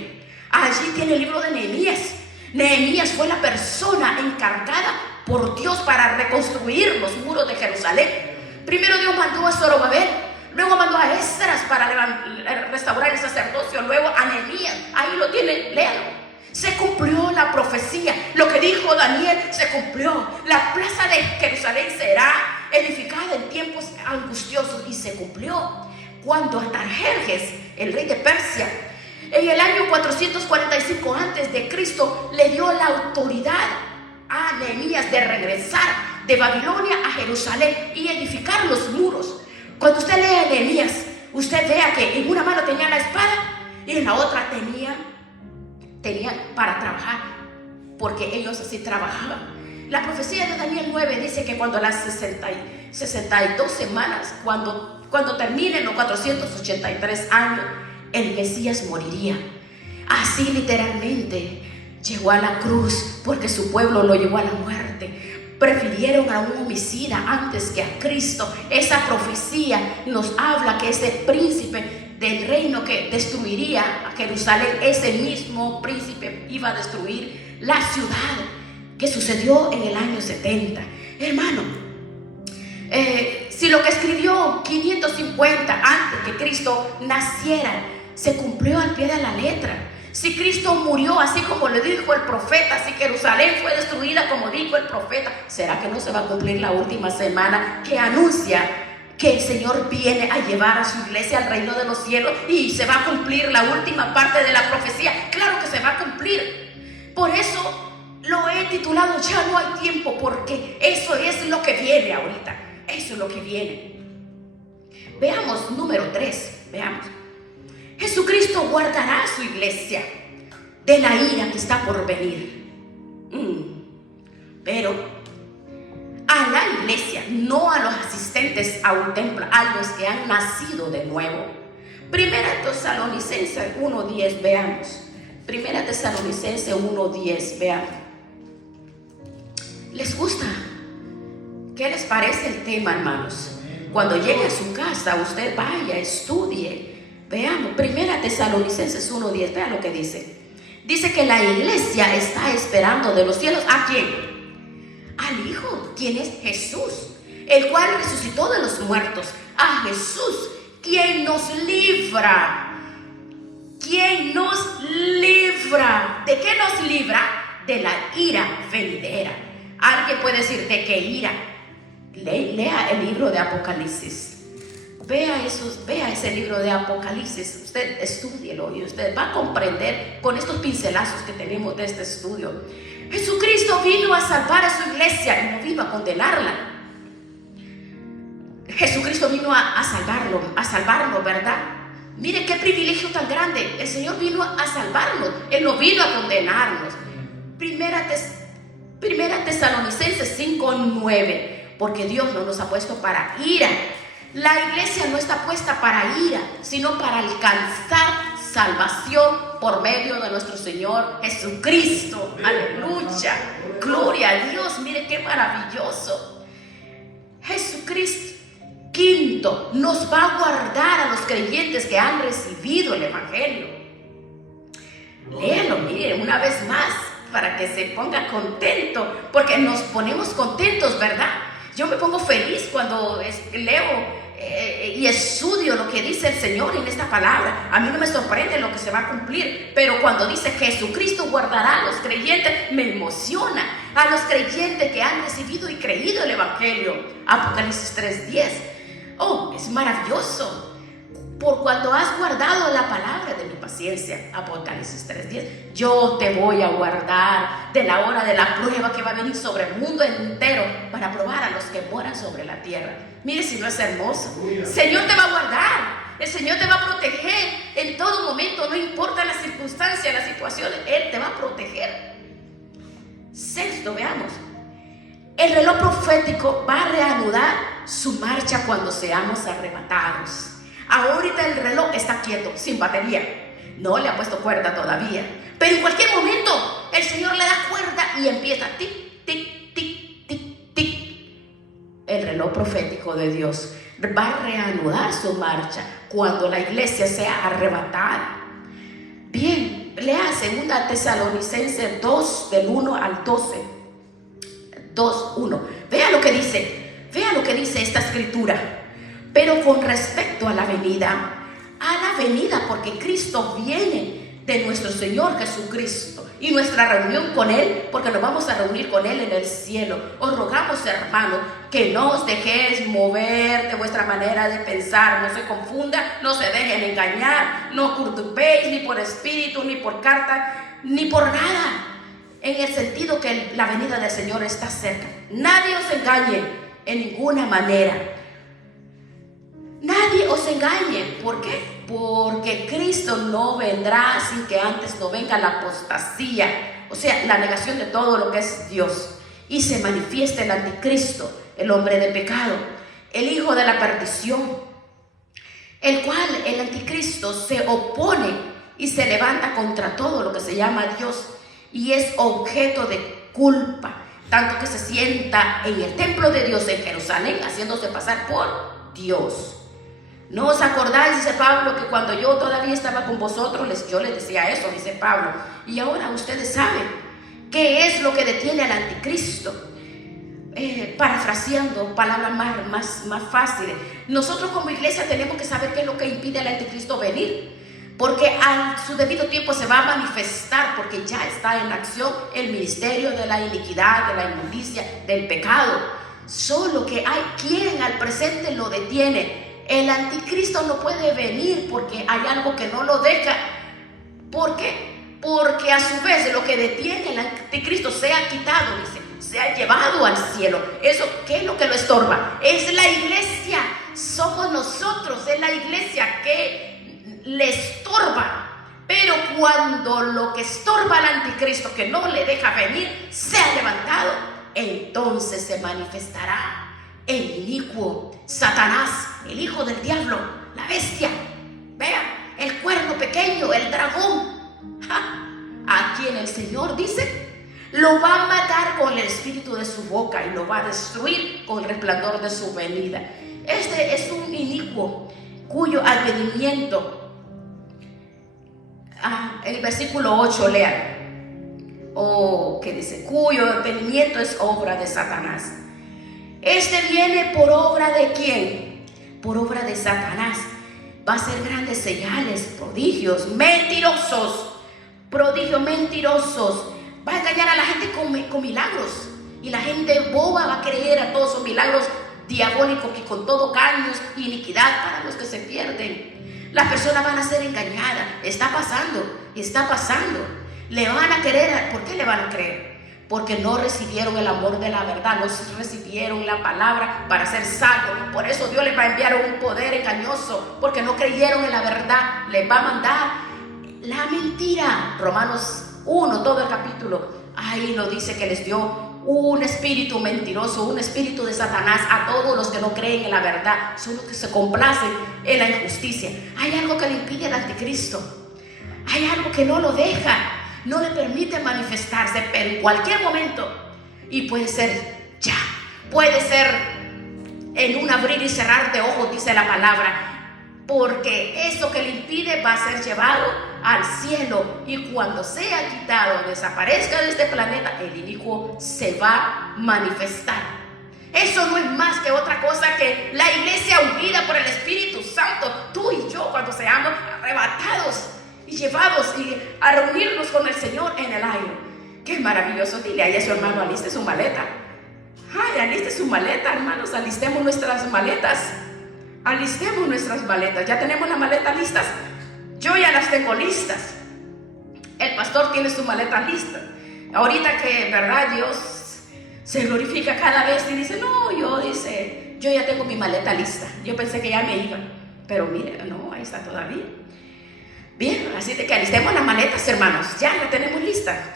Allí tiene el libro de Nehemías. Nehemías fue la persona encargada por Dios para reconstruir los muros de Jerusalén. Primero Dios mandó a Zorobabel, luego mandó a Esdras para restaurar el sacerdocio, luego a Nehemías. Ahí lo tiene, léalo. Se cumplió la profecía. Lo que dijo Daniel se cumplió. La plaza de Jerusalén será edificada en tiempos angustiosos, y se cumplió. Cuando Artajerjes, el rey de Persia, en el año 445 antes de Cristo, le dio la autoridad a Nehemías de regresar de Babilonia a Jerusalén y edificar los muros. Cuando usted lee Nehemías, usted vea que en una mano tenía la espada y en la otra tenían para trabajar, porque ellos así trabajaban. La profecía de Daniel 9 dice que cuando las 62 semanas, cuando terminen los 483 años, el Mesías moriría. Así literalmente llegó a la cruz, porque su pueblo lo llevó a la muerte. Prefirieron a un homicida antes que a Cristo. Esa profecía nos habla que ese príncipe del reino que destruiría a Jerusalén, ese mismo príncipe iba a destruir la ciudad, que sucedió en el año 70. Hermano, si lo que escribió 550 antes que Cristo naciera se cumplió al pie de la letra, si Cristo murió así como le dijo el profeta, si Jerusalén fue destruida como dijo el profeta, ¿será que no se va a cumplir la última semana que anuncia que el Señor viene a llevar a su iglesia al reino de los cielos y se va a cumplir la última parte de la profecía? Claro que se va a cumplir. Por eso lo he titulado Ya no hay tiempo, porque eso es lo que viene ahorita. Eso es lo que viene. Veamos número 3. Veamos. Jesucristo guardará a su iglesia de la ira que está por venir. Pero a la iglesia, no a los asistentes a un templo, a los que han nacido de nuevo. Primera Tesalonicenses 1:10, veamos. Primera Tesalonicenses 1:10, veamos. ¿Les gusta? ¿Qué les parece el tema, hermanos? Cuando llegue a su casa, usted vaya, estudie. Veamos, Primera Tesalonicenses 1:10, vean lo que dice. Dice que la iglesia está esperando de los cielos, ¿a quién? Al Hijo. ¿Quién es? Jesús. el cual resucitó de los muertos, a Jesús, quien nos libra. ¿Quién nos libra? ¿De qué nos libra? De la ira venidera. Alguien puede decir, ¿de qué ira? Lea el libro de Apocalipsis. Vea ese libro de Apocalipsis. Usted estúdielo y usted va a comprender con estos pincelazos que tenemos de este estudio. Jesucristo vino a salvar a su iglesia y no vino a condenarla. Jesucristo vino a salvarlo, ¿verdad? Mire qué privilegio tan grande. El Señor vino a salvarnos. Él no vino a condenarnos. Primera Tesalonicenses 5:9. Porque Dios no nos ha puesto para ira. La iglesia no está puesta para ira, sino para alcanzar salvación por medio de nuestro Señor Jesucristo. Aleluya. Gloria a Dios. Mire qué maravilloso. Jesucristo. Quinto, nos va a guardar a los creyentes que han recibido el Evangelio. Léalo, miren, una vez más, para que se ponga contento, porque nos ponemos contentos, ¿verdad? Yo me pongo feliz cuando leo y estudio lo que dice el Señor en esta palabra. A mí no me sorprende lo que se va a cumplir, pero cuando dice Jesucristo guardará a los creyentes, me emociona. A los creyentes que han recibido y creído el Evangelio. Apocalipsis 3:10. Oh, es maravilloso. Por cuando has guardado la palabra de mi paciencia. Apocalipsis 3:10. Yo te voy a guardar de la hora de la prueba que va a venir sobre el mundo entero para probar a los que moran sobre la tierra. Mire si no es hermoso. El Señor te va a guardar. El Señor te va a proteger en todo momento. No importa las circunstancias, las situaciones. Él te va a proteger. Sexto, veamos. El reloj profético va a reanudar su marcha cuando seamos arrebatados. Ahorita el reloj está quieto, sin batería. No le ha puesto cuerda todavía. Pero en cualquier momento el Señor le da cuerda y empieza tic, tic, tic, tic, tic. El reloj profético de Dios va a reanudar su marcha cuando la iglesia sea arrebatada. Bien, lea 2 Tesalonicenses 2, del 1 al 12. 2:1. Vea lo que dice esta escritura. Pero con respecto a la venida, porque Cristo viene de nuestro Señor Jesucristo y nuestra reunión con Él, porque nos vamos a reunir con Él en el cielo. Os rogamos, hermanos, que no os dejéis mover de vuestra manera de pensar, no se confunda, no se dejen engañar, no curtupéis ni por espíritu, ni por carta, ni por nada. En el sentido que la venida del Señor está cerca. Nadie os engañe en ninguna manera. Nadie os engañe. ¿Por qué? Porque Cristo no vendrá sin que antes no venga la apostasía. O sea, la negación de todo lo que es Dios. Y se manifiesta el anticristo, el hombre de pecado, el hijo de la perdición. El cual, el anticristo, se opone y se levanta contra todo lo que se llama Dios. Y es objeto de culpa, tanto que se sienta en el templo de Dios en Jerusalén, haciéndose pasar por Dios. ¿No os acordáis, dice Pablo, que cuando yo todavía estaba con vosotros, yo les decía eso, dice Pablo? Y ahora ustedes saben qué es lo que detiene al anticristo. Parafraseando palabras más fáciles, nosotros como iglesia tenemos que saber qué es lo que impide al anticristo venir. Porque a su debido tiempo se va a manifestar, porque ya está en acción el ministerio de la iniquidad, de la inmundicia, del pecado. Solo que hay quien al presente lo detiene. El anticristo no puede venir porque hay algo que no lo deja. ¿Por qué? Porque a su vez lo que detiene el anticristo se ha quitado, dice, se ha llevado al cielo. ¿Eso qué es lo que lo estorba? Es la iglesia. Somos nosotros, es la iglesia que le estorba. Pero cuando lo que estorba al anticristo, que no le deja venir, se ha levantado, entonces se manifestará el inicuo Satanás, el hijo del diablo, la bestia. Vean, el cuerno pequeño, el dragón, a quien el Señor dice, lo va a matar con el espíritu de su boca y lo va a destruir con el resplandor de su venida. Este es un inicuo cuyo advenimiento, el versículo 8, lean, que dice, cuyo advenimiento es obra de Satanás, Este viene por obra de ¿quién? Por obra de Satanás. Va a hacer grandes señales, prodigios, mentirosos. Prodigios mentirosos. Va a engañar a la gente con milagros. Y la gente boba va a creer a todos esos milagros diabólicos que con todo caños y iniquidad para los que se pierden. Las personas van a ser engañadas. Está pasando. Le van a creer. ¿Por qué le van a creer? Porque no recibieron el amor de la verdad, no recibieron la palabra para ser salvos. Por eso Dios les va a enviar un poder engañoso, porque no creyeron en la verdad. Les va a mandar la mentira. Romanos 1, todo el capítulo, ahí lo dice que les dio un espíritu mentiroso, un espíritu de Satanás a todos los que no creen en la verdad, son los que se complacen en la injusticia. Hay algo que le impide al anticristo, hay algo que no lo deja, no le permite manifestarse, pero en cualquier momento, y puede ser ya, puede ser en un abrir y cerrar de ojos, dice la palabra, porque eso que le impide va a ser llevado al cielo, y cuando sea quitado, desaparezca de este planeta, el inicuo se va a manifestar. Eso no es más que otra cosa que la iglesia unida por el Espíritu Santo, tú y yo, cuando seamos arrebatados y llevados a reunirnos con el Señor en el aire. Qué maravilloso. Dile ahí a su hermano, aliste su maleta. Ay, aliste su maleta, hermanos, alistemos nuestras maletas. Alistemos nuestras maletas. Ya tenemos las maletas listas. Yo ya las tengo listas. El pastor tiene su maleta lista. Ahorita que, verdad, Dios se glorifica cada vez y dice, no, yo ya tengo mi maleta lista. Yo pensé que ya me iba, pero mire, no, ahí está todavía. Bien, así de que alistemos las maletas, hermanos. Ya la tenemos lista.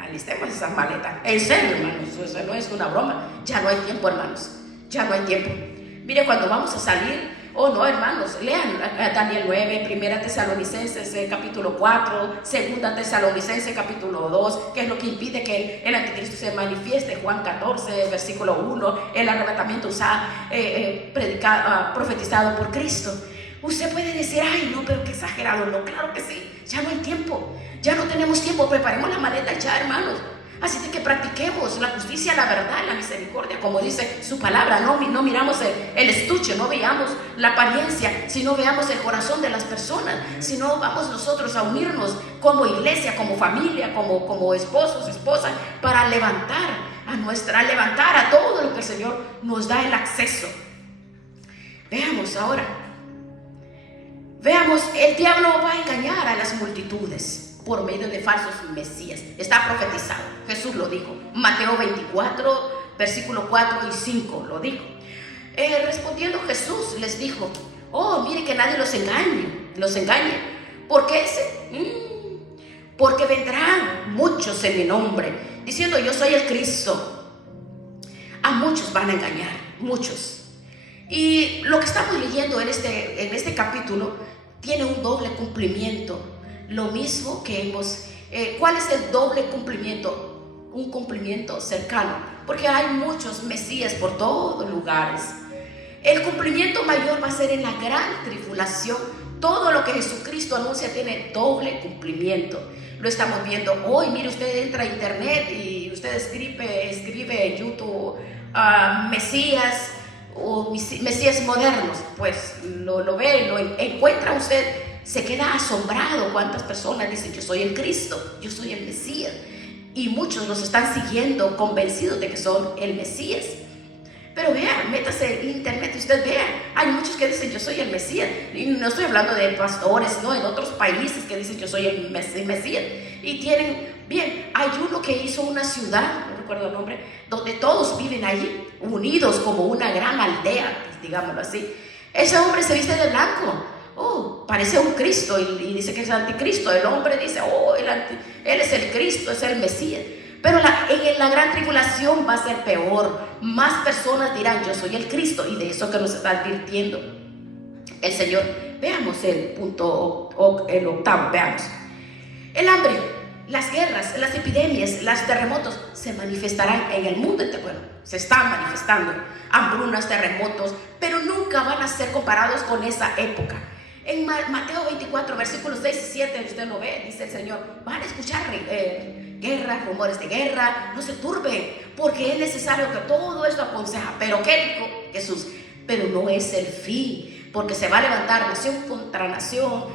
Alistemos esas maletas. En serio, hermanos, eso no es una broma. Ya no hay tiempo, hermanos. Ya no hay tiempo. Mire, cuando vamos a salir, oh no, hermanos, lean Daniel 9, Primera Tesalonicenses capítulo 4, Segunda Tesalonicenses capítulo 2, que es lo que impide que el anticristo se manifieste. Juan 14, versículo 1, el arrebatamiento profetizado por Cristo. Usted puede decir, ay no, pero qué exagerado. No, claro que sí, ya no hay tiempo, ya no tenemos tiempo. Preparemos la maleta ya, hermanos. Así de que practiquemos la justicia, la verdad, la misericordia, como dice su palabra. No miramos el estuche, no veamos la apariencia, sino veamos el corazón de las personas. Si no, vamos nosotros a unirnos como iglesia, como familia, como esposos, esposas, para levantar a todo lo que el Señor nos da el acceso. Veamos ahora. Veamos, el diablo va a engañar a las multitudes por medio de falsos mesías. Está profetizado, Jesús lo dijo. Mateo 24, versículo 4 y 5 lo dijo. Respondiendo Jesús les dijo, oh, mire que nadie los engañe. ¿Por qué porque vendrán muchos en mi nombre, diciendo yo soy el Cristo. A muchos van a engañar, muchos. Y lo que estamos leyendo en este capítulo tiene un doble cumplimiento. Lo mismo que ¿cuál es el doble cumplimiento? Un cumplimiento cercano, porque hay muchos mesías por todos lugares. El cumplimiento mayor va a ser en la gran tribulación. Todo lo que Jesucristo anuncia tiene doble cumplimiento. Lo estamos viendo hoy. Mire, usted entra a internet y usted escribe en YouTube Mesías o Mesías modernos, pues lo ve, lo encuentra usted, se queda asombrado. Cuántas personas dicen yo soy el Cristo, yo soy el Mesías, y muchos los están siguiendo convencidos de que son el Mesías. Pero vea, métase en internet y usted vea, hay muchos que dicen yo soy el Mesías, y no estoy hablando de pastores, no, en otros países que dicen yo soy el Mesías, y tienen, bien, hay uno que hizo una ciudad, no recuerdo el nombre, donde todos viven allí, unidos como una gran aldea, digámoslo así. Ese hombre se viste de blanco, oh, parece un Cristo, y dice que es el anticristo. El hombre dice, oh, él es el Cristo, es el Mesías. Pero en la gran tribulación va a ser peor. Más personas dirán yo soy el Cristo, y de eso que nos está advirtiendo el Señor. Veamos el punto, el octavo, veamos. El hambre, las guerras, las epidemias, los terremotos se manifestarán en el mundo entero. Bueno, se están manifestando hambrunas, terremotos, pero nunca van a ser comparados con esa época. En Mateo 24, versículos 6 y 7, usted lo ve, dice el Señor, van a escuchar guerra, rumores de guerra. No se turben, porque es necesario que todo esto aconseja. Pero ¿qué dijo Jesús? Pero no es el fin, porque se va a levantar nación contra nación,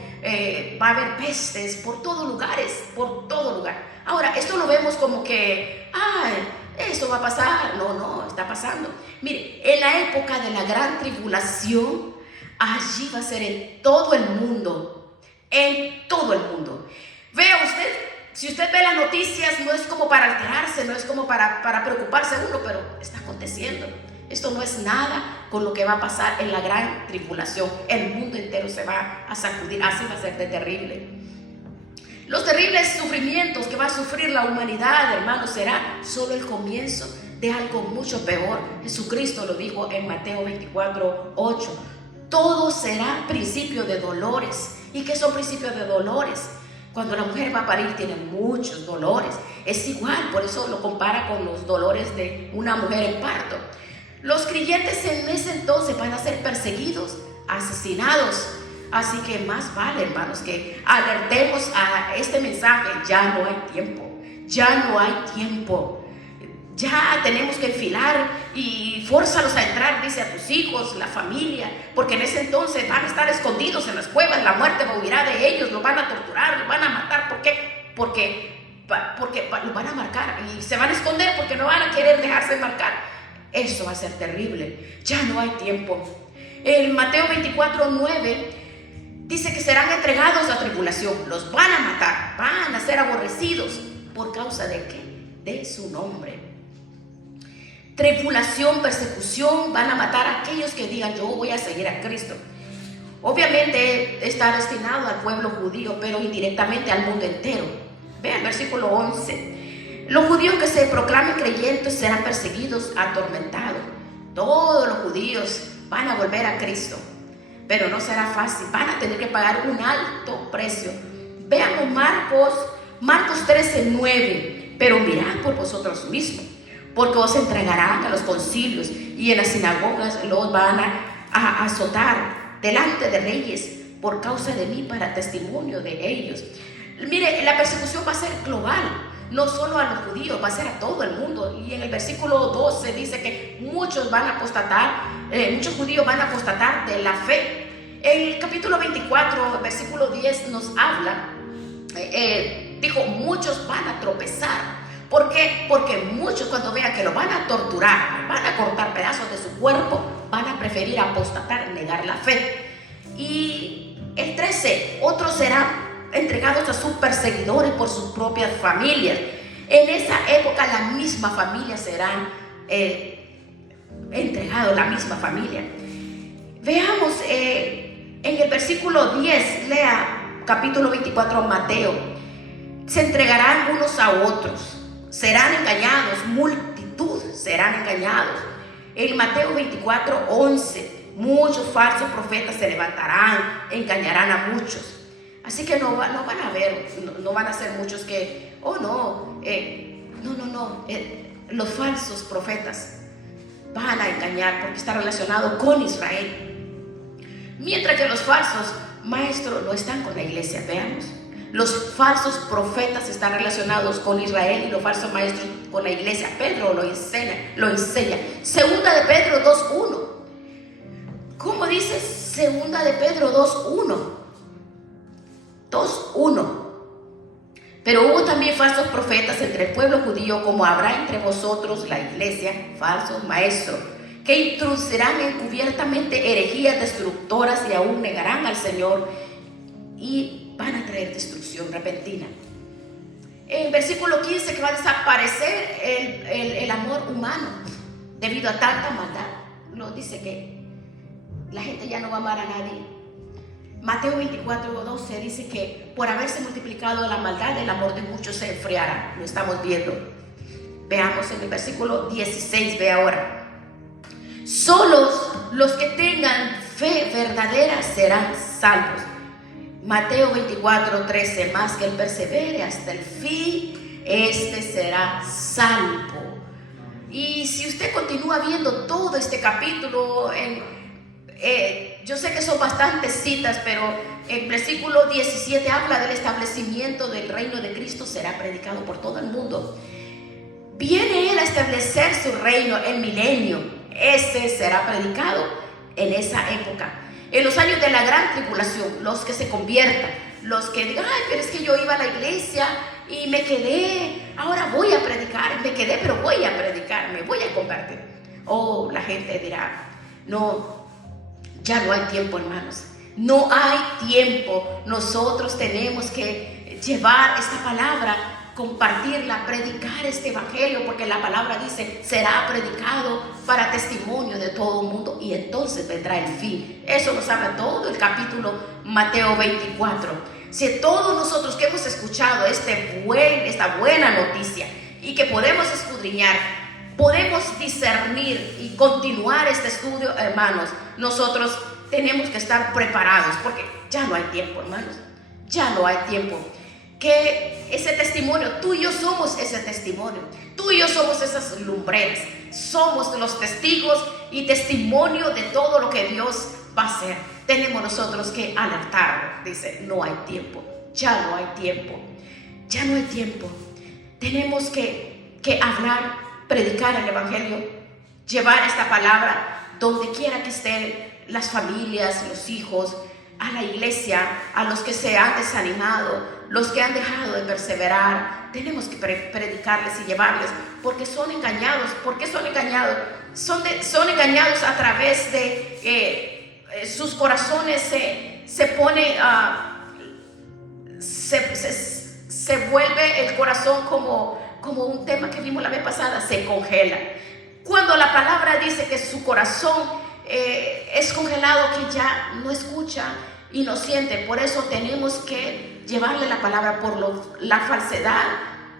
va a haber pestes por todos lugares, por todo lugar. Ahora, esto lo vemos como que, ay, eso va a pasar. No, está pasando. Mire, en la época de la gran tribulación, allí va a ser en todo el mundo, en todo el mundo. Vea usted, si usted ve las noticias, no es como para alterarse, no es como para preocuparse uno, pero está aconteciendo. Esto no es nada con lo que va a pasar en la gran tribulación. El mundo entero se va a sacudir, así va a ser de terrible. Los terribles sufrimientos que va a sufrir la humanidad, hermanos, será solo el comienzo de algo mucho peor. Jesucristo lo dijo en Mateo 24:8. Todo será principio de dolores. ¿Y qué son principios de dolores? Cuando la mujer va a parir tiene muchos dolores. Es igual, por eso lo compara con los dolores de una mujer en parto. Los creyentes en ese entonces van a ser perseguidos, asesinados. Así que más vale, hermanos, que alertemos a este mensaje. Ya no hay tiempo, ya no hay tiempo. Ya tenemos que enfilar y fórzalos a entrar, dice, a tus hijos, la familia, porque en ese entonces van a estar escondidos en las cuevas. La muerte huirá de ellos, los van a torturar, los van a matar. ¿Por qué? Porque los van a marcar y se van a esconder porque no van a querer dejarse marcar. Eso va a ser terrible. Ya no hay tiempo. En Mateo 24:9 dice que serán entregados a tribulación. Los van a matar, van a ser aborrecidos. ¿Por causa de qué? De su nombre. Tribulación, persecución, van a matar a aquellos que digan: yo voy a seguir a Cristo. Obviamente está destinado al pueblo judío, pero indirectamente al mundo entero. Vean el versículo 11. Los judíos que se proclamen creyentes serán perseguidos, atormentados. Todos los judíos van a volver a Cristo, pero no será fácil. Van a tener que pagar un alto precio. Veamos Marcos 13:9. Pero mirad por vosotros mismos, porque os entregarán a los concilios y en las sinagogas los van a azotar delante de reyes por causa de mí, para testimonio de ellos. Mire, la persecución va a ser global. No solo a los judíos, va a ser a todo el mundo. Y en el versículo 12 dice que muchos van a apostatar, muchos judíos van a apostatar de la fe. En el capítulo 24, versículo 10 nos habla, dijo, muchos van a tropezar. ¿Por qué? Porque muchos, cuando vean que lo van a torturar, van a cortar pedazos de su cuerpo, van a preferir apostatar, negar la fe. Y el 13, otros serán entregados a sus perseguidores por sus propias familias. En esa época la misma familia serán entregados, la misma familia. Veamos en el versículo 10, lea capítulo 24 Mateo. Se entregarán unos a otros, serán engañados, multitud serán engañados. En Mateo 24:11, muchos falsos profetas se levantarán, engañarán a muchos. Así que no van a haber, no van a ser muchos que, los falsos profetas van a engañar porque está relacionado con Israel. Mientras que los falsos maestros no están con la iglesia. Veamos, los falsos profetas están relacionados con Israel y los falsos maestros con la iglesia. Pedro lo enseña. Segunda de Pedro 2:1. ¿Cómo dice Segunda de Pedro 2:1? 2:1. Pero hubo también falsos profetas entre el pueblo judío, como habrá entre vosotros, la iglesia, falsos maestros, que introducirán encubiertamente herejías destructoras y aún negarán al Señor y van a traer destrucción repentina. En versículo 15, que va a desaparecer el amor humano debido a tanta maldad. No dice que la gente ya no va a amar a nadie. Mateo 24:12 dice que por haberse multiplicado la maldad, el amor de muchos se enfriará. Lo estamos viendo. Veamos en el versículo 16, ve ahora. Solos los que tengan fe verdadera serán salvos. Mateo 24:13, más que él persevere hasta el fin, este será salvo. Y si usted continúa viendo todo este capítulo, yo sé que son bastantes citas, pero el versículo 17 habla del establecimiento del reino de Cristo, será predicado por todo el mundo. Viene Él a establecer su reino, el milenio. Este será predicado en esa época. En los años de la gran tribulación, los que se conviertan, los que digan, ay, pero es que yo iba a la iglesia y me quedé, ahora voy a predicar, me quedé, pero voy a predicar, me voy a convertir. Oh, la gente dirá, no, ya no hay tiempo, hermanos. No hay tiempo. Nosotros tenemos que llevar esta palabra, compartirla, predicar este evangelio, porque la palabra dice, será predicado para testimonio de todo el mundo y entonces vendrá el fin. Eso nos habla todo el capítulo Mateo 24. Si todos nosotros que hemos escuchado esta buena noticia y que podemos escudriñar, podemos discernir y continuar este estudio, hermanos, nosotros tenemos que estar preparados, porque ya no hay tiempo, hermanos, ya no hay tiempo. Que ese testimonio, tú y yo somos ese testimonio, tú y yo somos esas lumbreras, somos los testigos y testimonio de todo lo que Dios va a hacer. Tenemos nosotros que alertarnos, dice, no hay tiempo, ya no hay tiempo, ya no hay tiempo. Tenemos que hablar, predicar el evangelio, llevar esta palabra donde quiera que estén las familias, los hijos, a la iglesia, a los que se han desanimado, los que han dejado de perseverar. Tenemos que predicarles y llevarles, porque son engañados. ¿Por qué son engañados? Son engañados a través de sus corazones se pone, se vuelve el corazón como un tema que vimos la vez pasada, se congela. Cuando la palabra dice que su corazón es congelado, que ya no escucha y no siente. Por eso tenemos que llevarle la palabra por la falsedad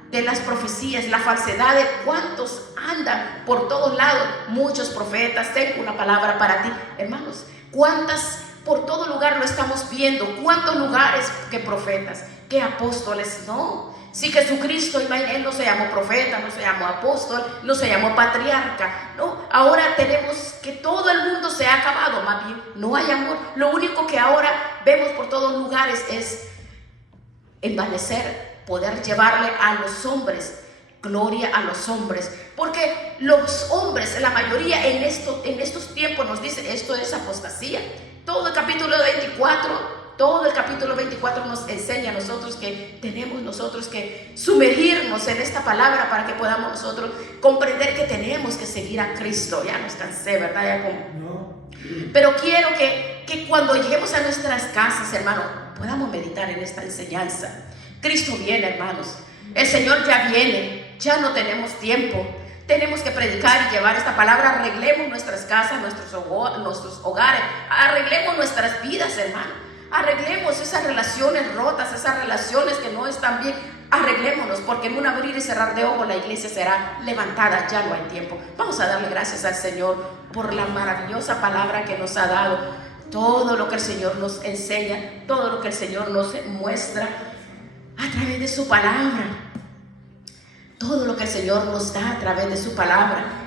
de las profecías, la falsedad de cuántos andan por todos lados. Muchos profetas, tengo una palabra para ti, hermanos. ¿Cuántas por todo lugar lo estamos viendo? ¿Cuántos lugares que profetas, que apóstoles? No. Si Jesucristo, Él no se llamó profeta, no se llamó apóstol, no se llamó patriarca, no. Ahora tenemos que todo el mundo se ha acabado, más bien no hay amor. Lo único que ahora vemos por todos lugares es envanecer, poder llevarle a los hombres, gloria a los hombres, porque los hombres, la mayoría en estos tiempos nos dice, esto es apostasía. Todo el capítulo 24 nos enseña a nosotros que tenemos nosotros que sumergirnos en esta palabra para que podamos nosotros comprender que tenemos que seguir a Cristo. Ya nos cansé, ¿verdad? No. Pero quiero que cuando lleguemos a nuestras casas, hermanos, podamos meditar en esta enseñanza. Cristo viene, hermanos. El Señor ya viene. Ya no tenemos tiempo. Tenemos que predicar y llevar esta palabra. Arreglemos nuestras casas, nuestros hogares. Arreglemos nuestras vidas, hermanos. Arreglemos esas relaciones rotas, esas relaciones que no están bien. Arreglémonos, porque en un abrir y cerrar de ojos la iglesia será levantada. Ya no hay tiempo. Vamos a darle gracias al Señor por la maravillosa palabra que nos ha dado. Todo lo que el Señor nos enseña, todo lo que el Señor nos muestra a través de su palabra. Todo lo que el Señor nos da a través de su palabra.